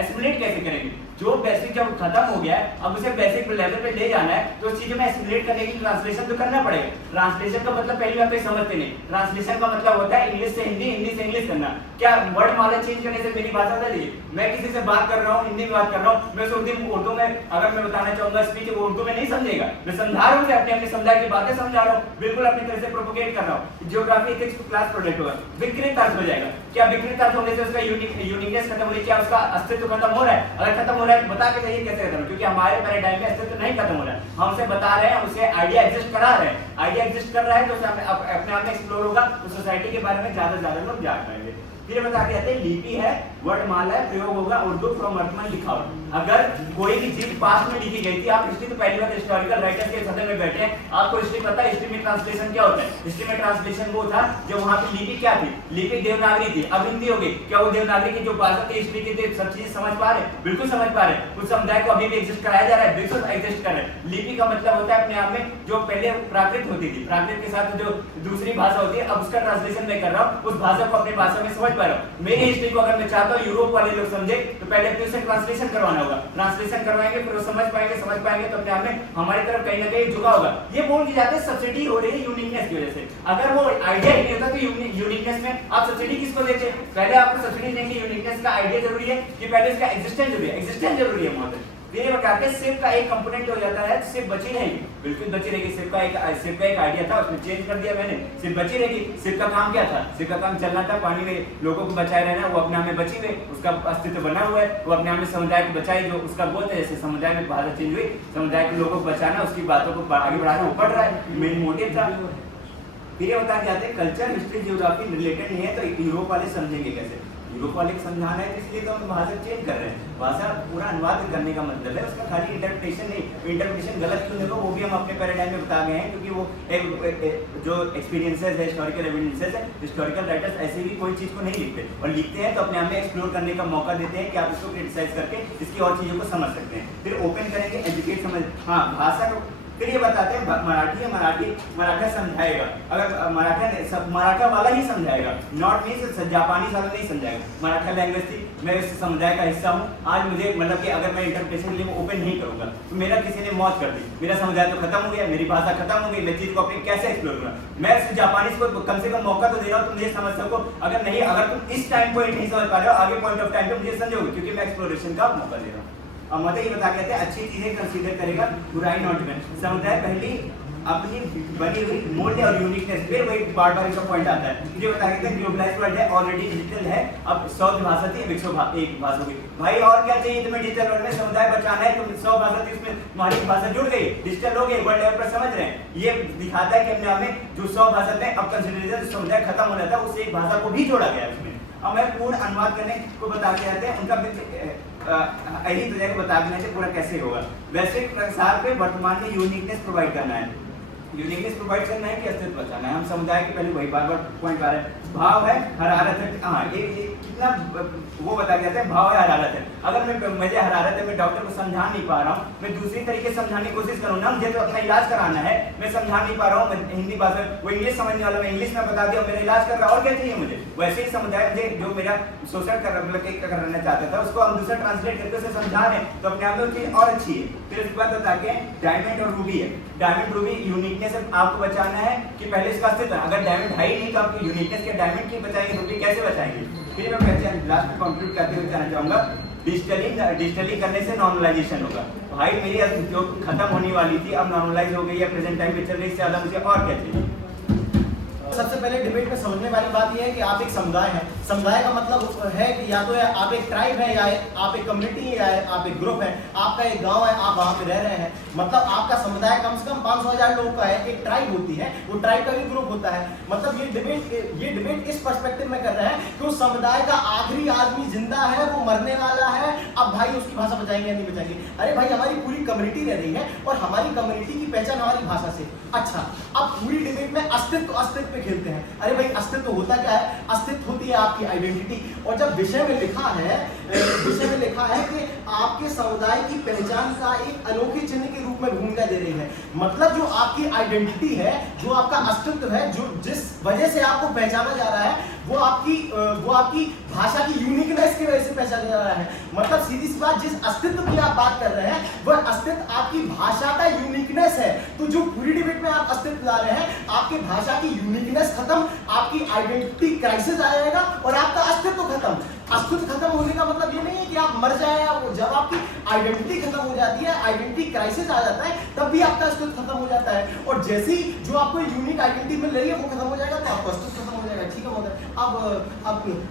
एसिमुलेट कैसे करेंगे? जो बेसिक जब खत्म हो गया है अब उसे बेसिक लेवल पे ले जाना है, तो उस चीजों में एसिमुलेट करने के लिए ट्रांसलेशन तो करना पड़ेगा। ट्रांसलेशन का मतलब पहली बात तो समझते नहीं, ट्रांसलेशन का मतलब होता है इंग्लिश से हिंदी, हिंदी से इंग्लिश करना। क्या वर्ड माला चेंज करने से मेरी भाषा बदल जाएगी? मैं किसी से बात कर रहा हूँ, हिंदी में बात कर रहा हूँ, मैं उर्दू में अगर मैं बताना चाहूंगा स्पीच, वो उर्दू में नहीं समझेगा। मैं समझा रहा हूँ, अपने समुदाय की बातें समझा रहा हूँ, बिल्कुल अपनी तरह से प्रोपोगेट कर रहा हूँ। ज्योग्राफी एथिक्स क्लास प्रोडक्ट होगा, विकृत अर्थ हो जाएगा। क्या विकृत अर्थ होने से उसका यूनिकनेस खत्म हो रही है? क्या उसका अस्तित्व खत्म हो रहा है? अगर खत्म हो रहा है बता के जाइए ये कैसे खत्म, क्योंकि हमारे पैराडाइम में अस्तित्व नहीं खत्म हो रहा है, हम उसे बता रहे हैं, उसे आइडिया एग्जिस्ट करा रहे हैं, आइडिया एग्जिस्ट कर रहा है तो उसे अपने आप में एक्सप्लोर होगा, तो सोसाइटी के बारे में ज्यादा लोग जान पाएंगे। फिर बता के आते हैं लिपि है, वर्णमाला है, प्रयोग होगा उर्दू फ्रॉम वर्तमान लिखावट। अगर कोई भी चीज पास्ट में लिखी गई थी, आप हिस्ट्री तो पहली बार हिस्टोरिकल राइटर्स के सदन में बैठे हैं, आपको हिस्ट्री पता है हिस्ट्री में ट्रांसलेशन क्या होता है? हिस्ट्री में ट्रांसलेशन वो था जब वहां पे लिपि क्या थी, लिपि देवनागरी थी, अब हिंदी हो गई। क्या वो देवनागरी की जो भाषा थी हिस्ट्री की थी, सब चीजें समझ पा रहे? बिल्कुल समझ पा रहे। उस समुदाय को अभी भी एग्जिस्ट कराया जा रहा है, बिल्कुल एग्जिस्ट कर रहे हैं। लिपि का मतलब होता है अपने आप में जो पहले प्राकृत होती थी, प्राकृत के साथ जो दूसरी भाषा होती है, अब उसका ट्रांसलेशन मैं कर रहा हूँ, उस भाषा को अपनी भाषा में समझ पा रहा हूँ। मेरी हिस्ट्री को अगर मैं चाहता हूँ यूरोप वाले लोग समझे, तो पहले अपने उसे ट्रांसलेशन करवाना होगा, ट्रांसलेशन करवाएंगे फिर वो समझ पाएंगे तो अपने आप में हमारी तरफ कहीं ना कहीं झुका होगा। ये बोल दी जाती है सब्सिडी हो रही है यूनिकनेस की वजह से। अगर वो आइडिया ही नहीं होता तो यूनिकनेस में आप सब्सिडी किसको देते? पहले आपको सब्सिडी देंगे, यूनिकनेस का आइडिया जरूरी है कि पहले इसका एग्जिस्टेंस जरूरी है, एग्जिस्टेंस जरूरी है वहां पे। ये बताते हैं सिर्फ का एक कंपोनेंट हो जाता है, सिर्फ बची रहेगी, बिल्कुल बची रहेगी। सिर्फ का एक आइडिया था, उसमें चेंज कर दिया मैंने, सिर्फ बची रहेगी। सिर्फ का काम क्या था? सिर्फ का काम चलना था, पानी में लोगों को बचाए रहना, वो अपने आप में बची हुई, उसका अस्तित्व बना हुआ है, वो अपने आप में समुदाय को बचाई, जो उसका गोल है। जैसे समुदाय में भाषा चेंज हुई, समुदाय के लोगों को बचाना, उसकी बातों को आगे बढ़ाना, वो बढ़ रहा है, मेन मोटिव था। फिर ये बता के आते हैं कल्चर, हिस्ट्री, जियोग्राफी रिलेटेड नहीं है तो यूरोप वाले समझेंगे कैसे? यूरोप वाले को समझाना है, इसलिए तो हम भाषा चेंज कर रहे हैं। भाषा पूरा अनुवाद करने का मतलब है, उसका खाली इंटरप्रिटेशन नहीं। इंटरप्रिटेशन गलत क्यों होगा वो भी हम अपने पैराडाइम में बता गए हैं, क्योंकि वो एक जो एक्सपीरियंसेस है, हिस्टोरिकल एविडेंसेस है, हिस्टोरिकल राइटर्स ऐसे भी कोई चीज को नहीं लिखते, और लिखते हैं तो अपने आप में एक्सप्लोर करने का मौका देते हैं कि आप इसको क्रिटिसाइज करके इसकी और चीजों को समझ सकते हैं। फिर ओपन करेंगे, एजुकेट समझ, हाँ भाषा को। फिर ये बताते हैं मराठी है, मराठा समझाएगा, अगर मराठा वाला ही समझाएगा, नॉट मीन्स जापानी वाला नहीं समझाएगा। मराठा लैंग्वेज थी, मैं इस समुदाय का हिस्सा हूँ, आज मुझे मतलब कि अगर मैं इंटरप्रिटेशन के लिए ओपन नहीं करूंगा तो मेरा किसी ने मौत कर दी, मेरा समुदाय तो खत्म हो गया, मेरी भाषा खत्म हो गई, मैं चीज को अपनी कैसे एक्सप्लोर करूंगा? मैं जापानीज को कम से कम मौका तो दे रहा हूँ, तुम ये समझ सको। अगर तुम इस टाइम पॉइंट नहीं समझ पा रहे हो, आगे पॉइंट ऑफ टाइम पे मुझे समझोगे, क्योंकि मैं एक्सप्लोरेशन का मौका दे रहा हूँ। अब मतलब ये बता कहते हैं अच्छी चीजें कंसीडर करेगा, बुराई नॉट में। समुदाय पहली अपनी बनी हुई मोल्ड और यूनिकनेस, फिर वही बार इसका पॉइंट आता है। ये बता कहते हैं ग्लोबलाइज्ड वर्ल्ड है, ऑलरेडी डिजिटल है, अब 100 भाषा थी, अब 101 भाषा होगी। भाई और क्या चाहिए तुम्हें? डिजिटल वर्ल्ड में समुदाय बचाना है, तुम 100 भाषा थी, उसमें तुम्हारी भाषा जुड़ गई, डिजिटल हो गई, वर्ल्ड लेवल पर समझ रहे हैं। ये दिखाता है कि अपने आप में जो 100 भाषा थे, अब कंसिडरेशन जो समुदाय खत्म हो रहा था, उस एक भाषा को भी जोड़ा गया उसमें। अब मैं पूर्ण अनुवाद करने को बता के आते हैं, उनका यही तुझे को बता देना चाहिए पूरा कैसे होगा। वैश्विक प्रसार पे वर्तमान में यूनिकनेस प्रोवाइड करना है, यूनिकनेस प्रोवाइड करना है कि अस्तित्व बचाना है। हम समुदाय के पहले वही बार पॉइंट आ रहे हैं। भाव है, हरारत है, हाँ ये कितना वो बता के आते हैं, भाव है, हरारत है। अगर मुझे हरारत है, मैं डॉक्टर को समझा नहीं पा रहा हूँ, मैं दूसरी तरीके से समझाने की कोशिश करूँ ना, मुझे तो अपना इलाज कराना है, मैं समझा नहीं पा रहा हूँ, मैं हिंदी भाषा, वो इंग्लिश समझने वाला, मैं इंग्लिश में बता दिया, मेरा इलाज कर रहा, और क्या चाहिए मुझे? वैसे ही समुदाय मुझे जो मेरा शोषण करना चाहता था, उसको हम दूसरा ट्रांसलेट करके उसे समझा रहे हैं, तो अपने आप में चीज और अच्छी है। फिर उसके बाद बता के डायमंड और रूबी है। डायमंड रूबी यूनिकनेस आपको बचाना है कि पहले इसका अस्तित्व, अगर डायमंड है ही नहीं तो आपको यूनिकनेस के डायमंड की बचाएंगे, रूबी कैसे बचाएंगे? फिर मैं कहते हैं लास्ट में कंक्लूड करते हुए कहना चाहूंगा, डिजिटली करने से नॉर्मलाइजेशन होगा। भाई मेरी जो खत्म होने वाली थी अब नॉर्मलाइज हो गई है, प्रेजेंट टाइम में चल रही, इससे ज्यादा मुझे और क्या चाहिए? सबसे पहले डिबेट में समझने वाली बात यह है कि आप एक समुदाय हैं। समुदाय का मतलब है कि या तो आप एक ट्राइब है, या आप एक कम्युनिटी है, या आप एक ग्रुप है, आपका एक गांव है, आप वहां पे रह रहे हैं। मतलब आपका समुदाय कम से कम 500,000 लोगों का है। एक ट्राइब होती है, वो ट्राइब का भी ग्रुप होता है। मतलब ये डिबेट इस पर्सपेक्टिव में कर रहे हैं कि उस समुदाय का आखिरी आदमी जिंदा है, वो मरने वाला है, अब भाई उसकी भाषा बचाएंगे या नहीं बचाएंगे? अरे भाई हमारी पूरी कम्युनिटी रह रही है, और हमारी कम्युनिटी की पहचान हमारी भाषा से। अच्छा, अब पूरी डिबेट में अस्तित्व पे खेलते हैं। अरे भाई अस्तित्व होता क्या है? अस्तित्व होती है आपकी आइडेंटिटी। और जब विषय में लिखा है कि आपके समुदाय की पहचान का एक अनोखे चिन्ह के रूप में भूमिका दे रही है। मतलब जो आपकी आइडेंटिटी है, जो आपका अस्तित्व है, जो जिस वजह से आपको पहचाना जा रहा है, वो आपकी भाषा की यूनिकनेस की वजह से पहचाना जा रहा है। मतलब सीधी सी बात, जिस अस्तित्व की आप बात कर रहे हैं, वह अस्तित्व आपकी भाषा का यूनिकनेस है। तो जो पूरी डिबेट में आप अस्तित्व ला रहे हैं, आपकी भाषा की यूनिकनेस खत्म, आपकी आइडेंटिटी क्राइसिस आ जाएगा, और आपका अस्तित्व खत्म। अस्तित्व खत्म होने का मतलब ये नहीं है कि आप मर जाए। जब आपकी आइडेंटिटी खत्म हो जाती है, आइडेंटिटी क्राइसिस आ जाता है, तब भी आपका अस्तित्व खत्म हो जाता है। और जैसे ही जो आपको यूनिक आइडेंटिटी मिल रही है वो खत्म हो जाएगा, तो आपका अस्तित्व खत्म हो जाएगा। ठीक है। महोदय।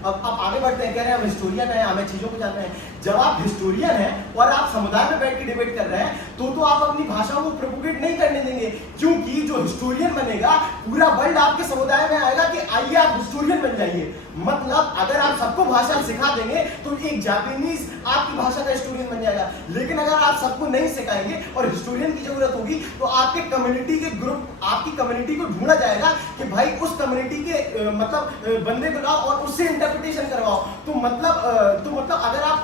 अब आगे बढ़ते हैं, कह रहे हैं हम हिस्टोरियन है, हमें चीजों को जानना है। जब आप हिस्टोरियन हैं और आप समुदाय में बैठ के डिबेट कर रहे हैं तो आप अपनी भाषा को प्रोपोगेट नहीं करने देंगे, क्योंकि जो हिस्टोरियन बनेगा पूरा वर्ल्ड आपके समुदाय में आएगा कि आइए आप हिस्टोरियन बन जाइए। मतलब अगर आप सबको भाषा सिखा देंगे तो एक जापानीज आपकी भाषा का हिस्टोरियन बन जाएगा, लेकिन अगर आप सबको नहीं सिखाएंगे और हिस्टोरियन की जरूरत होगी तो आपके कम्युनिटी के ग्रुप, आपकी कम्युनिटी को ढूंढा जाएगा कि भाई उस कम्युनिटी के मतलब बंदे को लाओ और उससे इंटरप्रिटेशन करवाओ। तो मतलब अगर आप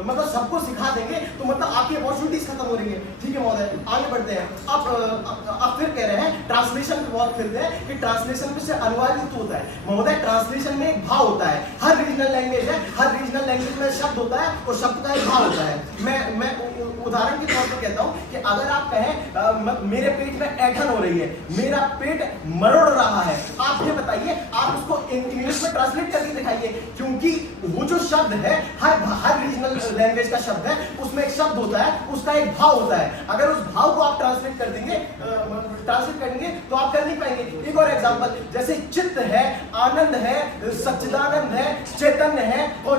मतलब सबको सिखा देंगे तो मतलब आपकी अपॉर्चुनिटीज खत्म हो रही है। ठीक है महोदय, आगे बढ़ते हैं। अब फिर कह रहे हैं ट्रांसलेशन पे बहुत फिरते हैं कि ट्रांसलेशन में से अनुवाद युक्त होता है। महोदय ट्रांसलेशन में एक भाव होता है, हर रीजनल लैंग्वेज है, हर रीजनल लैंग्वेज में शब्द होता है और शब्द का एक भाव होता है। मैं उदाहरण के तौर पर कहता हूँ कि अगर आप कहें मेरे पेट में ऐंठन हो रही है, मेरा पेट मरोड़ रहा है, आप ये बताइए, आप उसको इंग्लिश में ट्रांसलेट करके दिखाइए, क्योंकि वो जो शब्द है हर रीजनल लैंग्वेज का शब्द है, उसमें एक शब्द होता है, उसका एक भाव होता है। अगर उस भाव को आप ट्रांसलेट करेंगे तो आप कर नहीं पाएंगे। एक और एग्जांपल, जैसे चित्त है, आनंद है, सच्चिदानंद है, चैतन्य है और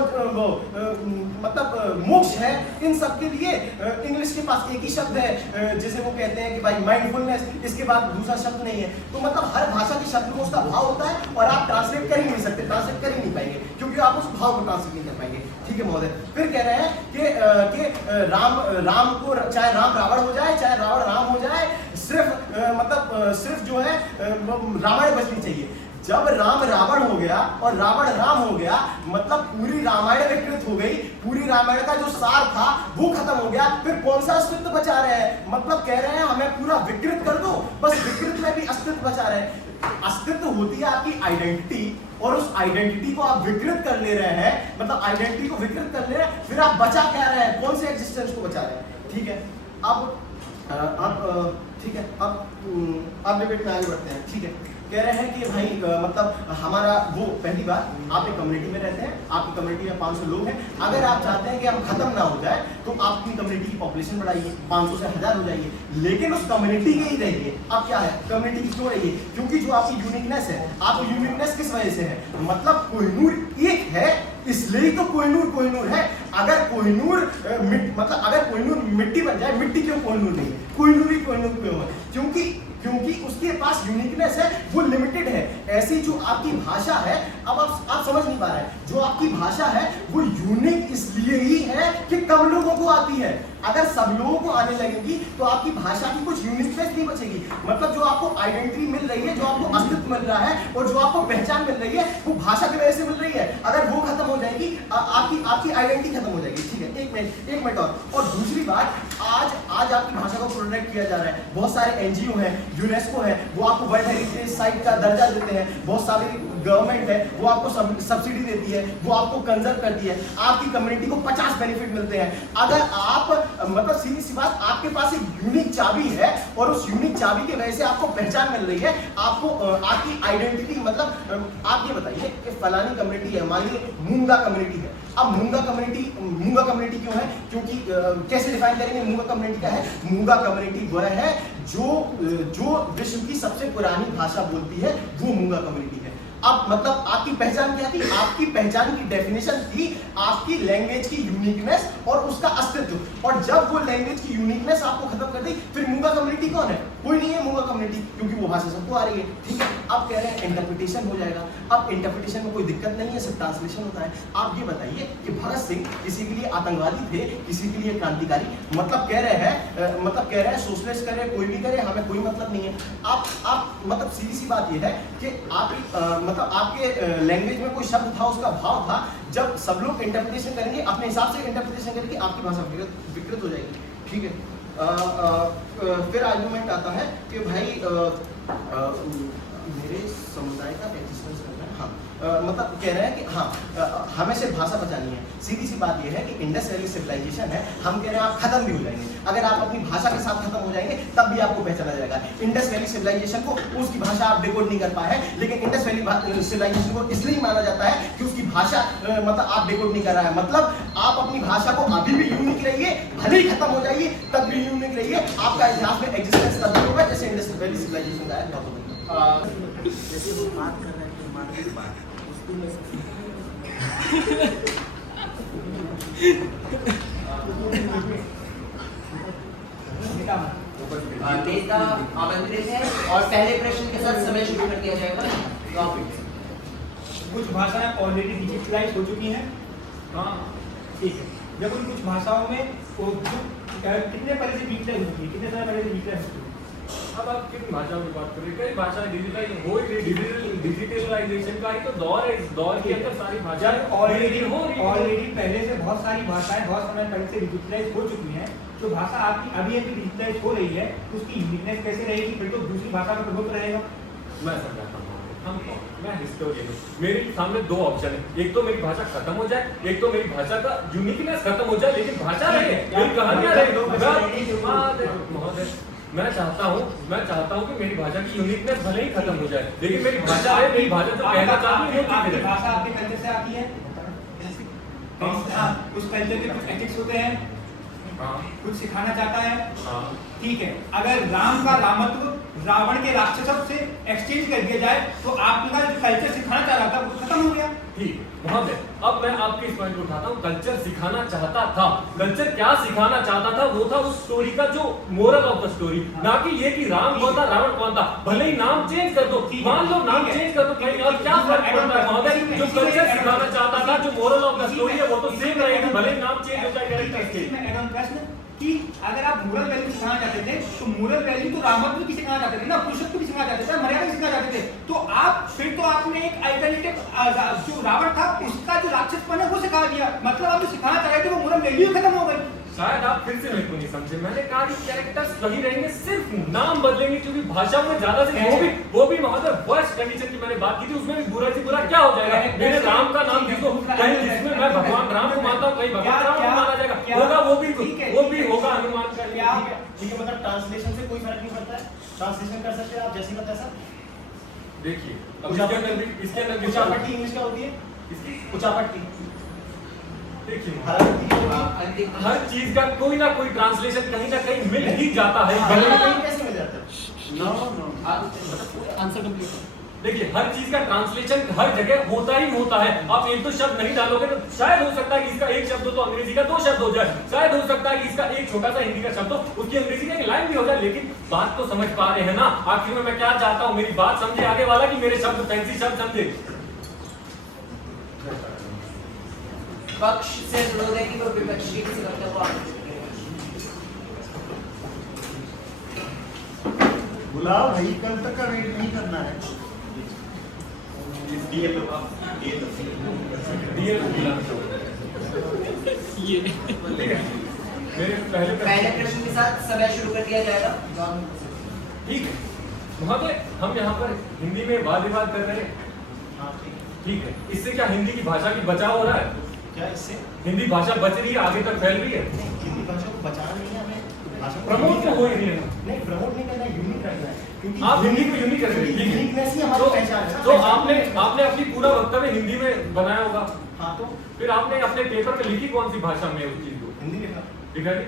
मतलब मोक्ष है, इन सब के लिए इंग्लिश के पास एक ही शब्द है जिसे वो कहते हैं कि भाई माइंडफुलनेस, इसके बाद दूसरा शब्द नहीं है। तो मतलब हर भाषा के शब्द में उसका भाव होता है और आप ट्रांसलेट कर ही नहीं सकते, ट्रांसलेट कर ही नहीं पाएंगे, क्योंकि आप उस भाव को ट्रांसलेट नहीं कर पाएंगे। ठीक है महोदय, फिर कह रहे हैं कि राम को चाहे राम रावण हो जाए, चाहे रावण राम हो जाए, सिर्फ जो है रामायण बचनी चाहिए। जब राम रावण हो गया और रावण राम हो गया, मतलब पूरी रामायण विकृत हो गई, पूरी रामायण का जो सार था वो खत्म हो गया, फिर कौन सा अस्तित्व बचा रहे हैं? मतलब कह रहे हैं हमें पूरा विकृत कर दो, बस विकृत में भी अस्तित्व बचा रहे हैं। अस्तित्व होती है आपकी आइडेंटिटी, और उस आइडेंटिटी को आप विकृत कर ले रहे हैं, मतलब आइडेंटिटी को विकृत कर ले रहे हैं, फिर आप बचा क्या रहे हैं, कौन से एग्जिस्टेंस को बचा रहे हैं? ठीक है, ठीक है, अब डिबेट में आगे बढ़ते हैं। ठीक है, कह रहे हैं कि भाई मतलब हमारा वो पहली बात, आप एक कम्युनिटी में रहते हैं, आपकी कम्युनिटी में 500 लोग हैं, अगर आप चाहते हैं कि हम खत्म ना हो जाए तो आप अपनी कम्युनिटी की पॉपुलेशन बढ़ाइए, 500 से 1000 हो जाइए, लेकिन उस कम्युनिटी के ही रहिए। अब क्या है, कम्युनिटी की क्यों रहिए? क्योंकि जो आपकी यूनिकनेस है, आपकी यूनिकनेस किस वजह से है? मतलब कोहिनूर एक है, इसलिए तो कोहिनूर है। अगर कोहिनूर अगर कोहिनूर मिट्टी बन जाए, मिट्टी क्यों कोहिनूर नहीं है? कोहिनूर क्यों है? क्योंकि उसके पास यूनिकनेस है, वो लिमिटेड है। ऐसी जो आपकी भाषा है, अब आप समझ नहीं पा रहे हैं, जो आपकी भाषा है वो यूनिक इसलिए ही है कि कम लोगों को आती है। अगर सब लोगों को आने लगेगी तो आपकी भाषा की कुछ यूनिकनेस नहीं बचेगी। मतलब जो आपको आइडेंटिटी मिल रही है, जो आपको अस्तित्व मिल रहा है और जो आपको पहचान मिल रही है, वो भाषा की वजह से मिल रही है। अगर वो खत्म हो जाएगी, आपकी आइडेंटिटी खत्म हो जाएगी। ठीक है, एक मिनट और दूसरी बात, आज आपकी भाषा को प्रोटेक्ट किया जा रहा है। बहुत सारे एनजीओ हैं, यूनेस्को है, वो आपको वर्ल्ड हेरिटेज साइट का दर्जा देते हैं। बहुत सारी गवर्नमेंट है, वो आपको सब्सिडी देती है, वो आपको कंजर्व करती है, आपकी कम्युनिटी को 50 बेनिफिट मिलते हैं। अगर आप मतलब सीधी सी बात, आपके पास एक यूनिक चाबी है और उस यूनिक चाबी की वजह से आपको पहचान मिल रही है, आपको आपकी आइडेंटिटी, मतलब आप ये बताइए कि फलानी कम्युनिटी है, मान लीजिए मूंगा कम्युनिटी है। अब मूंगा कम्युनिटी क्यों है? क्योंकि कैसे डिफाइन करेंगे मूंगा कम्युनिटी क्या है? मूंगा कम्युनिटी वह है जो विश्व की सबसे पुरानी भाषा बोलती है, वो मूंगा कम्युनिटी है। अब मतलब आपकी पहचान क्या थी? आपकी पहचान की डेफिनेशन थी आपकी लैंग्वेज की यूनिकनेस और उसका अस्तित्व। और जब वो लैंग्वेज की यूनिकनेस आपको खत्म कर दी, फिर मूंगा कम्युनिटी कौन है? कोई नहीं है मूंगा कम्युनिटी, क्योंकि वो भाषा सबको आ रही है। ठीक है, अब कह रहे हैं इंटरप्रिटेशन हो जाएगा। अब इंटरप्रिटेशन में कोई दिक्कत नहीं है, सिर्फ ट्रांसलेशन होता है। आप ये बताइए कि भगत सिंह किसी के लिए आतंकवादी थे, किसी के लिए क्रांतिकारी, मतलब कह रहे हैं सोशलिस्ट करे, कोई भी करे, हमें कोई मतलब नहीं है। आप मतलब सीधी सी बात ये है कि आप मतलब आपके लैंग्वेज में कोई शब्द था, उसका भाव था, जब सब लोग इंटरप्रिटेशन करेंगे, अपने हिसाब से इंटरप्रिटेशन करेंगे, आपकी भाषा विकृत हो जाएगी। ठीक है, फिर आर्गुमेंट आता है कि भाई मेरे समुदाय का एग्जिस्टेंस करना है। हाँ, मतलब कह रहे हैं कि हाँ, हमें सिर्फ भाषा बचानी है। सीधी सी बात यह है कि इंडस वैली सिविलाइजेशन है, हम कह रहे हैं आप खत्म भी हो जाएंगे। अगर आप अपनी भाषा के साथ खत्म हो जाएंगे तब भी आपको पहचाना जाएगा। इंडस वैली सिविलाइजेशन को उसकी भाषा आप डिकोड नहीं कर पाए हैं, लेकिन इंडस वैली सिविलाइजेशन को इसलिए माना जाता है कि उसकी भाषा मतलब आप डिकोड नहीं कर रहा है। मतलब आप अपनी भाषा को अभी भी यूनिक रहिए, भले ही खत्म हो जाइए तब भी यूनिक रहिए। आपका इतिहास में एग्जिस्टेंस तब भी होगा जैसे इंडस वैली सिविलाइजेशन का है। जैसे वो बात कर रहे हैं नेता आमंत्रित है और पहले प्रश्न के साथ समय शुरू कर दिया जाएगा। तो आप कुछ भाषाएं ऑलरेडी डिजिटलाइज हो चुकी हैं। हाँ ठीक है, जब उन कुछ भाषाओं में कितने पहले से डिजिटलाइज होती है, कितने समय पहले से डिजिटलाइज होती है? अब आप किन भाषाओं की बात करें? कई भाषाएं डिजिटलाइज हो ही रही, डिजिटलाइजेशन का ही तो दौर है। इस दौर के अंदर सारी भाषाएं ऑलरेडी पहले से बहुत सारी भाषाएं बहुत समय पहले से डिजिटलाइज हो चुकी हैं। जो भाषा आपकी अभी डिजिटलाइज हो रही है उसकी यूनिकनेस कैसे रहेगी? फिर तो दूसरी भाषा का प्रभुत्व रहेगा। मैं समझाता हूँ, हम कौन? मैं हिस्टोरियन हूँ। मेरे सामने दो ऑप्शन है, एक तो मेरी भाषा खत्म हो जाए, एक तो मेरी भाषा का यूनिकनेस खत्म हो जाए, लेकिन भाषा रहे, मेरी कहानियां रहे। महोदय, मैं चाहता हूँ कि मेरी भाषा की यूनिकनेस भले ही खत्म हो जाए, लेकिन मेरी भाषा है, मेरी भाषा जो कहना चाहती हूँ आपकी भाषा आपके कल्चर से आती है। उस कल्चर के कुछ एथिक्स होते हैं, कुछ सिखाना चाहता है। ठीक है, अगर राम का रामत्व रावण के राक्षसों से एक्सचेंज कर दिया जाए तो आपका जो कल्चर सिखाना चाह रहा था वो खत्म हो गया। ठीक है महोदय, अब मैं आपके इस पॉइंट को उठाता हूँ। कल्चर सिखाना चाहता था, कल्चर क्या सिखाना चाहता था? वो था उस स्टोरी का जो मोरल ऑफ द स्टोरी, ना कि ये कि राम कौन था, रावण कौन था। भले ही नाम चेंज कर दो, मान लो नाम चेंज कर दो, कहीं और क्या फर्क पड़ता है महोदय? जो कल्चर सिखाना चाहता था, जो मोरल ऑफ द स्टोरी है, वो तो सेम रहेगी, भले ही नाम चेंज हो जाए कैरेक्टर के। प्रश्न कि अगर आप मोरल वैल्यू सिखाना चाहते थे तो मोरल वैल्यू तो रामत्व की सिखाना चाहते थे ना, पुरुषत्व की सिखाना चाहते थे, मर्यादा की सिखाना चाहते थे। तो आप फिर तो आपने एक अल्टरनेटिव जो रावण था उसका जो राक्षसपन है वो सिखा दिया। मतलब आप जो सिखाना चाह रहे थे वो मोरल वैल्यू खत्म हो गई। शायद आप फिर से मेरे को नहीं समझे। मैंने कहा कि कैरेक्टर्स वही रहेंगे, सिर्फ नाम बदलेंगे, क्योंकि भाषा में ज्यादा से वो भी महोदय वर्स्ट कंडीशन की मैंने बात की थी, उसमें भी बुरा से बुरा क्या हो जाएगा? मेरे राम का नाम जिसको कहीं जिसमें मैं भगवान राम को मानता हूँ, कहीं भगवान राम को माना जाएगा, होगा वो भी होगा हनुमान का। ठीक है, मतलब ट्रांसलेशन से कोई फर्क नहीं पड़ता है, ट्रांसलेशन कर सकते हैं आप जैसी मत ऐसा। देखिए अब इसके अंदर उचापट की इंग्लिश क्या होती है? इसकी उचापट की देखिए हर चीज का कोई ना कोई ट्रांसलेशन कहीं ना कहीं मिल ही जाता है। कैसे मिल जाता है? Answer complete. देखिए हर चीज का ट्रांसलेशन हर जगह होता ही होता है। आप एक दो शब्द नहीं डालोगे तो शायद हो सकता है कि इसका एक शब्द हो तो अंग्रेजी का दो शब्द हो जाए, शायद हो सकता है कि इसका एक छोटा सा हिंदी का शब्द हो उसकी अंग्रेजी का एक लाइन भी हो जाए। लेकिन बात तो समझ पा रहे हैं ना आखिर में मैं क्या चाहता हूँ? मेरी बात समझे आगे वाला कि मेरे शब्द फैंसी शब्द समझे? पक्ष से विरोध है कि वो विपक्ष की किसी वक्तव्य को बुलाओ भाई, कल तक का वेट नहीं करना है। मेरे पहले प्रश्न के साथ समय शुरू कर दिया जाएगा। ठीक है महोदय, हम यहाँ पर हिंदी में वाद विवाद कर रहे हैं, ठीक है? इससे क्या हिंदी की भाषा की बचाव हो रहा है? क्या इससे हिंदी भाषा बच रही है, आगे तक फैल रही है? हिंदी भाषा को बचाना नहीं है, हमें भाषा को प्रमोट तो हो ही नहीं है। नहीं, प्रमोट नहीं करना है, यूनिक रखना है, क्योंकि आप हिंदी को यूनिक कर रहे हैं, ठीक है? यूनिकनेस ही हमारी पहचान है। तो आपने अपनी पूरा वक्तव्य हिंदी में बनाया होगा, हाँ, तो फिर आपने अपने पेपर में लिखी कौन सी भाषा में उस चीज को? हिंदी लिखा। लिखा नहीं?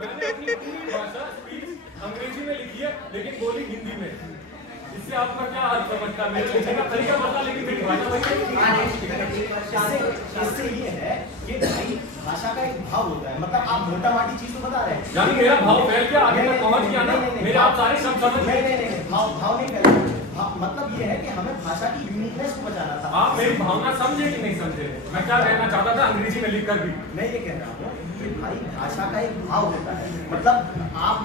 मैंने अपनी पूरी भाषा स्पीच अंग्रेजी में लिखी है लेकिन बोली हिंदी में। इससे आपका क्या अर्थ समझता है? मेरे लिखने का तरीका बता, लेकिन मेरी भाषा वही है। इससे ये है कि भाई भाषा का एक भाव होता है, मतलब आप मोटा माटी चीज तो बता रहे हैं, यानी मेरा भाव फैल गया, आगे तक पहुंच गया ना? मेरे आप सारे शब्द समझ गए? नहीं, भाव नहीं फैला। मतलब ये है कि हमें भाषा की यूनिकनेस को बचाना था। आप मेरी भावना समझे कि नहीं समझे? मैं क्या कहना चाहता था अंग्रेजी में लिखकर भी? मैं ये कह रहा हूँ कि भाई भाषा का एक भाव होता है, मतलब आप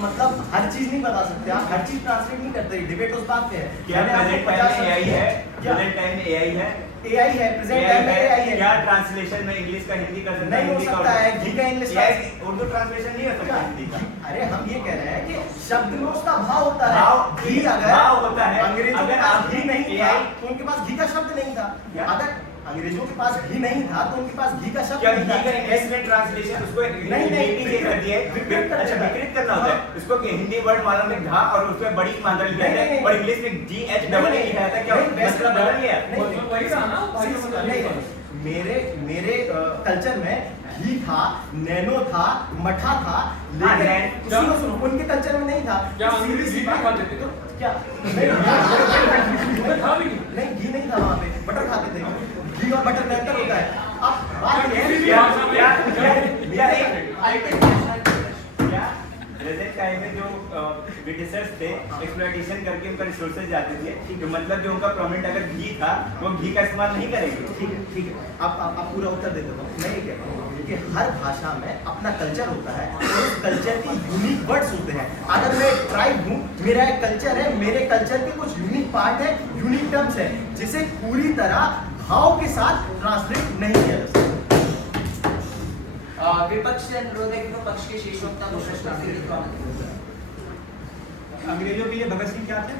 हर चीज नहीं बता सकते, आप हर चीज ट्रांसलेट नहीं करते। डिबेट उस बात पे है। क्या प्रेजेंट टाइम में एआई है? प्रेजेंट टाइम में एआई है? एआई है, प्रेजेंट टाइम में एआई है। क्या ट्रांसलेशन में इंग्लिश का हिंदी कर सकता है? नहीं हो सकता है, घी का इंग्लिश का उर्दू ट्रांसलेशन नहीं हो सकता हिंदी का। अरे हम ये कह रहे हैं कि शब्द में उसका भाव होता है। भाव घी अगर भाव होता है। अंग्रेजों के अगर पास आप घी नहीं था AI तो उनके पास घी का शब्द नहीं था। अगर अंग्रेजों के पास घी नहीं था तो उनके पास घी का शब्द क्या नहीं घी का था। इंग्लिश में ट्रांसलेशन उसको नहीं, हिंदी कर दिए? विकृत करना अच्छा, है। विकृत करना होता है उसको कि हिंदी वर्ड मालूम है घा और उसमें बड़ी मात्रा लिखा है नहीं, और इंग्लिश में GH डबल ए लिखा था। क्या नहीं, वैसे मतलब बदल गया? नहीं, वही था ना? नहीं, मेरे कल्चर में घी था, नैनो था, मठा था, हाँ, लेकिन उसी को सुनो, उनके कल्चर में नहीं था। क्या सीधी अंग्रेजी सी भी बात- खाते थे तो? क्या नहीं खा भी नहीं। नहीं, घी नहीं था वहाँ पे, बटर खाते थे। घी और बटर बेहतर होता है। अब बात ये है प्रेजेंट टाइम में जो ब्रिटिशर्स थे एक्सप्लॉयटेशन करके उनका रिसोर्सेज जाते थे, तो मतलब जो उनका प्रोमिनेंट अगर घी था वो घी का इस्तेमाल नहीं करेंगे। ठीक है। अब पूरा उत्तर दे देता हूँ। मैं ये कह रहा हूँ कि हर भाषा में अपना कल्चर होता है और उस कल्चर के यूनिक वर्ड्स होते हैं। अगर मैं एक ट्राइब हूँ, मेरा एक कल्चर है, मेरे कल्चर के कुछ यूनिक पार्ट है, यूनिक टर्म्स है, जिसे पूरी तरह भाव के साथ ट्रांसलेट नहीं किया जा सकता। विपक्ष से अनुरोध है कि वो पक्ष के शीर्ष वक्ता को प्रश्न के लिए अंग्रेजों के लिए भगत सिंह क्या थे?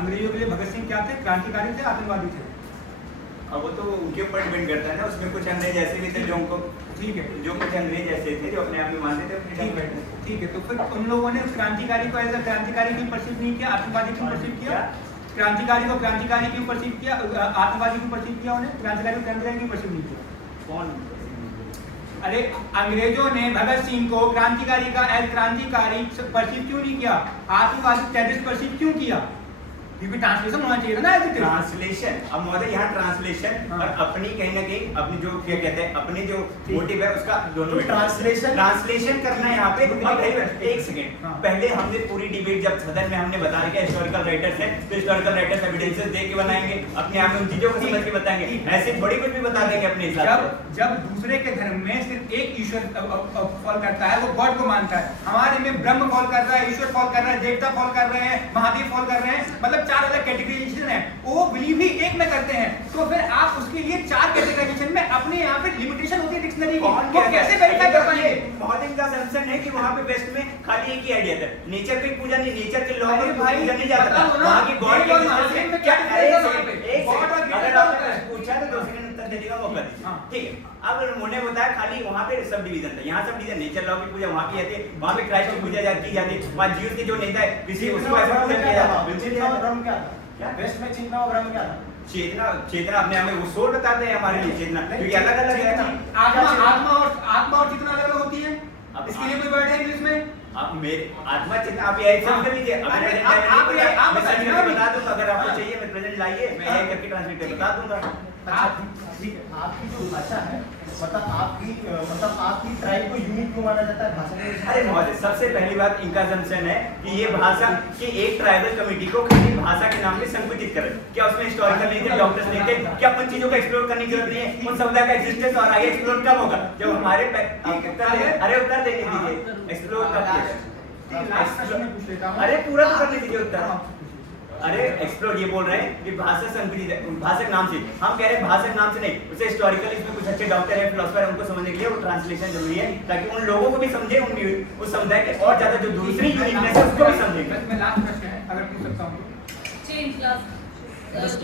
अंग्रेजों के लिए भगत सिंह क्या थे? क्रांतिकारी थे, आतंकवादी थे? अब वो तो उनके ऊपर डिपेंड करता है ना, उसमें कुछ अंग्रेज ऐसे भी थे जो उनको, ठीक है, जो कुछ अंग्रेज ऐसे थे जो अपने आप में मानते थे ठीक है, ठीक है। तो फिर उन लोगों ने उस क्रांतिकारी को एज अ क्रांतिकारी क्यों परसीव नहीं किया, आतंकवादी क्यों परसीव किया? क्रांतिकारी को क्रांतिकारी क्यों परसीव किया, आतंकवादी क्यों परसीव किया उन्हें? क्रांतिकारी को क्रांतिकारी क्यों परसीव नहीं किया? कौन? अरे अंग्रेजों ने भगत सिंह को क्रांतिकारी का एज क्रांतिकारी परसीव क्यों नहीं किया? आतंकवादी टेररिस्ट परसीव क्यों किया? क्योंकि ट्रांसलेशन होना चाहिए था ना। ट्रांसलेशन, अब महोदय यहाँ ट्रांसलेशन और अपनी कहीं ना कहीं अपनी जो क्या कहते हैं अपनी जो मोटिव है उसका दोनों ट्रांसलेशन करना है यहाँ पे। अब एक सेकंड, पहले हमने पूरी डिबेट जब सदन में हमने बता दिया हिस्टोरिकल राइटर्स है तो हिस्टोरिकल राइटर्स एविडेंसेस दे के बनाएंगे, अपने आप में उन चीजों को समझ के बताएंगे, ऐसे थोड़ी कुछ भी बता देंगे अपने हिसाब से। जब दूसरे के धर्म में सिर्फ एक ईश्वर फॉल करता है, वो गॉड को मानता है, हमारे में ब्रह्म फॉल कर रहा है, ईश्वर फॉल कर रहा है, देवता फॉल कर रहे हैं, महादेव फॉल कर रहे हैं, मतलब 4 अलग कैटेगराइजेशन है, वो बिलीव ही एक में करते हैं, तो फिर आप उसके लिए 4 कैटेगराइजेशन में अपने यहाँ पे लिमिटेशन होती है डिक्शनरी की, वो कैसे वेरीफाई कर पाएंगे? महोदय का असम्पशन है कि वहाँ पे वेस्ट में खाली एक ही आइडिया था, नेचर पे पूजा नहीं, नेचर के लॉ पे पूजा नहीं जाता था, वहाँ की गॉड के डिस्टेंस में क्या अगर आपने पूछा तो 2 सेकंड उत्तर देने का मौका दीजिए। ठीक है, अब उन्होंने बताया खाली वहाँ पे सब डिवीजन था, यहाँ सब डिवीजन नेचर लॉ की पूजा वहाँ की जाती है, वहाँ पे क्राइस्ट की पूजा की जाती है, वहाँ जीव के जो नेता है किसी उसको ऐसा पूजा किया जाता है। क्या वेस्ट में चेतना और ब्रह्म क्या था? चेतना अपने हमें वो सोल बताते हैं हमारे लिए चेतना, क्योंकि अलग अलग है ना। आत्मा और चेतना अलग अलग होती है, इसके लिए कोई वर्ड है इंग्लिश में? आप मेरे आत्मा चेतना आप ये एग्जाम कर लीजिए, आप बता दूंगा, अगर आपको चाहिए मैं प्रेजेंट लाइए, मैं ये करके ट्रांसलेट करके बता दूंगा। ठीक है, आपकी जो भाषा है मतलब आपकी ट्राइब को यूनिक क्यों माना जाता है भाषा में? अरे महोदय, सबसे पहली बात इनका असम्पशन है कि ये भाषा की एक ट्राइबल कमेटी को खाली भाषा के नाम पे संकुचित करे। क्या उसमें हिस्टोरिकल नहीं थे, डॉक्टर्स नहीं थे? क्या उन चीजों को एक्सप्लोर करने की जरूरत नहीं है? उन समुदाय का एग्जिस्टेंस और आगे एक्सप्लोर कब होगा? जब हमारे उत्तर देने दीजिए, एक्सप्लोर कब किया? अरे पूरा तो करने दीजिए उत्तर। अरे एक्सप्लोर ये बोल रहे हैं कि भाषा संकुचित है, भाषा नाम से, हम कह रहे हैं भाषा नाम से नहीं, उसे हिस्टोरिकल इसमें कुछ अच्छे डॉक्टर है, फिलोसफर है, उनको समझने के लिए वो ट्रांसलेशन जरूरी है, ताकि उन लोगों को भी समझे, उस समुदाय के और ज्यादा जो दूसरी यूनिकनेस है उसको भी समझेंगे। मैं लास्ट प्रश्न है, अगर पूछ सकता हूँ? चेंज लास्ट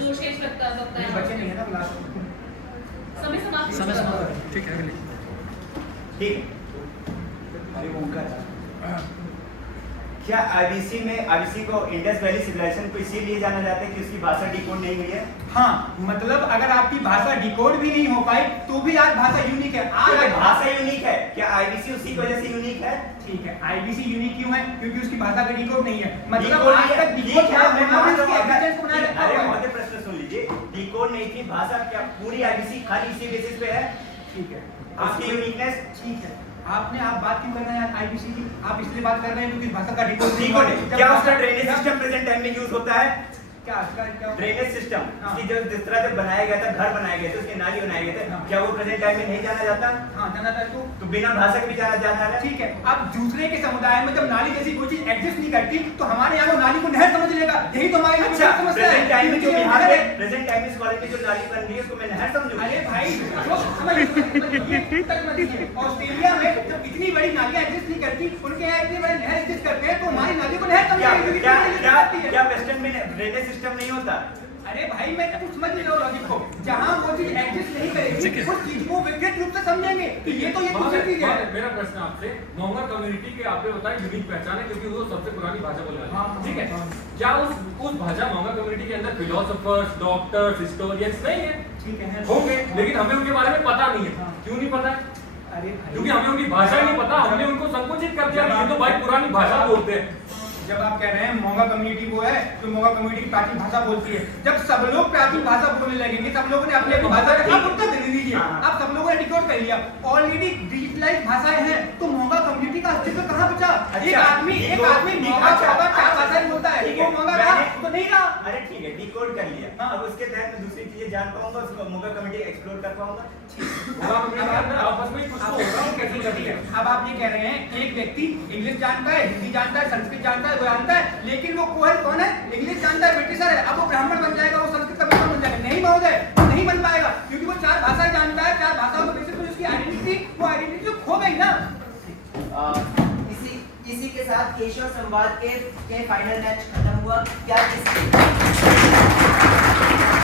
जो शेष लगता है सबका नहीं, बच्चे नहीं है ना लास्ट समय समाप्त समय समाप्त। ठीक है, अगले ठीक है। क्या आईबीसी को इंडस वैली सिविलाइजेशन को इसीलिए जाना जाता है कि उसकी भाषा डिकोड नहीं हुई है? हाँ, मतलब अगर आपकी भाषा डिकोड भी नहीं हो पाई तो भी आज भाषा यूनिक है। आज भाषा यूनिक है, क्या आईबीसी उसी की वजह से यूनिक है? ठीक है, आईबीसी यूनिक क्यों है? क्योंकि उसकी भाषा का डिकोड नहीं है, मतलब डिकोड आज तक डिकोड क्या होना है, इसकी एविडेंस को बनाया रखा अरे हुआ है। महोदय प्रश्न सुन लीजिए, डिकोड नहीं थी भाषा, क्या पूरी आईबीसी खाली इसी बेसिस पे है? ठीक है, उसकी यूनिकनेस। ठीक है, आप बात क्यों कर रहे हैं आईबीसी की? आप इसलिए बात कर रहे हैं क्योंकि भाषा का डिकोड क्या उसका ड्रेनेज सिस्टम प्रेजेंट टाइम में यूज होता है? क्या ड्रेनेज सिस्टम की जो जिस तरह से बनाया गया था, घर बनाए गए थे, उसके नाली बनाए गए थे, क्या वो प्रेजेंट टाइम में नहीं जाना जाता? हाँ, जाना था। तो बिना भाषा के भी जाना जाता है। ठीक है, अब दूसरे के समुदाय में जब नाली जैसी कोई चीज एग्जिस्ट नहीं करती तो हमारे यहाँ वो नाली को नहर समझ लेगा, यही तो हमारे अच्छा, समस्या है। प्रेजेंट टाइम में जो बिहार में प्रेजेंट टाइम में कॉलेज में जो नाली बन रही है उसको मैं नहर समझूं? अरे भाई, ये तक मत दीजिए। ऑस्ट्रेलिया में जब इतनी बड़ी नालियां एग्जिस्ट नहीं करती, उनके यहाँ इतनी बड़ी नहर एग्जिस्ट करते हैं, तो हमारी नाली को नहर समझ क्या वेस्टर्न में ड्रेनेज सिस्टम नहीं होता? अरे भाई मैं कुछ समझ नहीं रहा लॉजिक को। जहाँ वो चीज एग्जिस्ट नहीं करेगी उस चीज को विकृत रूप से समझेंगे कि ये तो ये दूसरी चीज है। मेरा प्रश्न आपसे, मोंगा कम्युनिटी के आपने बताया यूनिक पहचान है क्योंकि वो सबसे पुरानी भाषा बोलने वाली है, ठीक है? क्या उस भाषा मोंगा कम्युनिटी के अंदर फिलोसोफर्स, डॉक्टर्स, हिस्टोरियंस नहीं है? ठीक है होंगे, लेकिन हमें उनके बारे में पता नहीं है। क्यों नहीं पता? अरे भाई क्योंकि हमें उनकी भाषा ही नहीं पता, हमने उनको संकुचित कर दिया कि ये तो भाई पुरानी भाषा बोलते हैं। जब आप कह रहे हैं मोंगा कम्युनिटी वो है जो मोंगा कम्युनिटी की प्राचीन भाषा बोलती है, जब सब लोग प्राचीन भाषा बोलने लगेंगे, सब लोगों ने अपनी अपनी भाषा आप उत्तर दे दीजिए। आप सब लोगों ने डिकोड कर लिया, ऑलरेडी डिजिटलाइज भाषाएं हैं, तो मोंगा कम्युनिटी का अस्तित्व कहाँ बचा? एक आदमी मोंगा चार भाषाएं बोलता है, वो मोंगा रहा तो नहीं रहा। अरे ठीक है, डिकोड कर लिया। अब उसके तहत मैं दूसरी चीजें जान पाऊंगा, उसको मोंगा कम्युनिटी एक्सप्लोर कर पाऊंगा। मोंगा कम्युनिटी के अंदर आपस में कुछ तो होगा, वो कैसे करती है? अब आप ये कह रहे हैं एक व्यक्ति इंग्लिश जानता है, हिंदी जानता है, संस्कृत जानता है, वो जानता है, लेकिन वो कोहल कौन है? इंग्लिश जानता है, ब्रिटिशर है। अब वो ब्राह्मण बन जाएगा, वो संस्कृत का विद्वान बन जाएगा? नहीं महोदय, वो नहीं बन पाएगा क्योंकि वो चार भाषाएं जानता है। चार भाषाओं के बेसिस पर उसकी आइडेंटिटी, वो आइडेंटिटी तो खो गई ना। इसी के साथ केशव संवाद के फाइनल मैच खत्म हुआ। क्या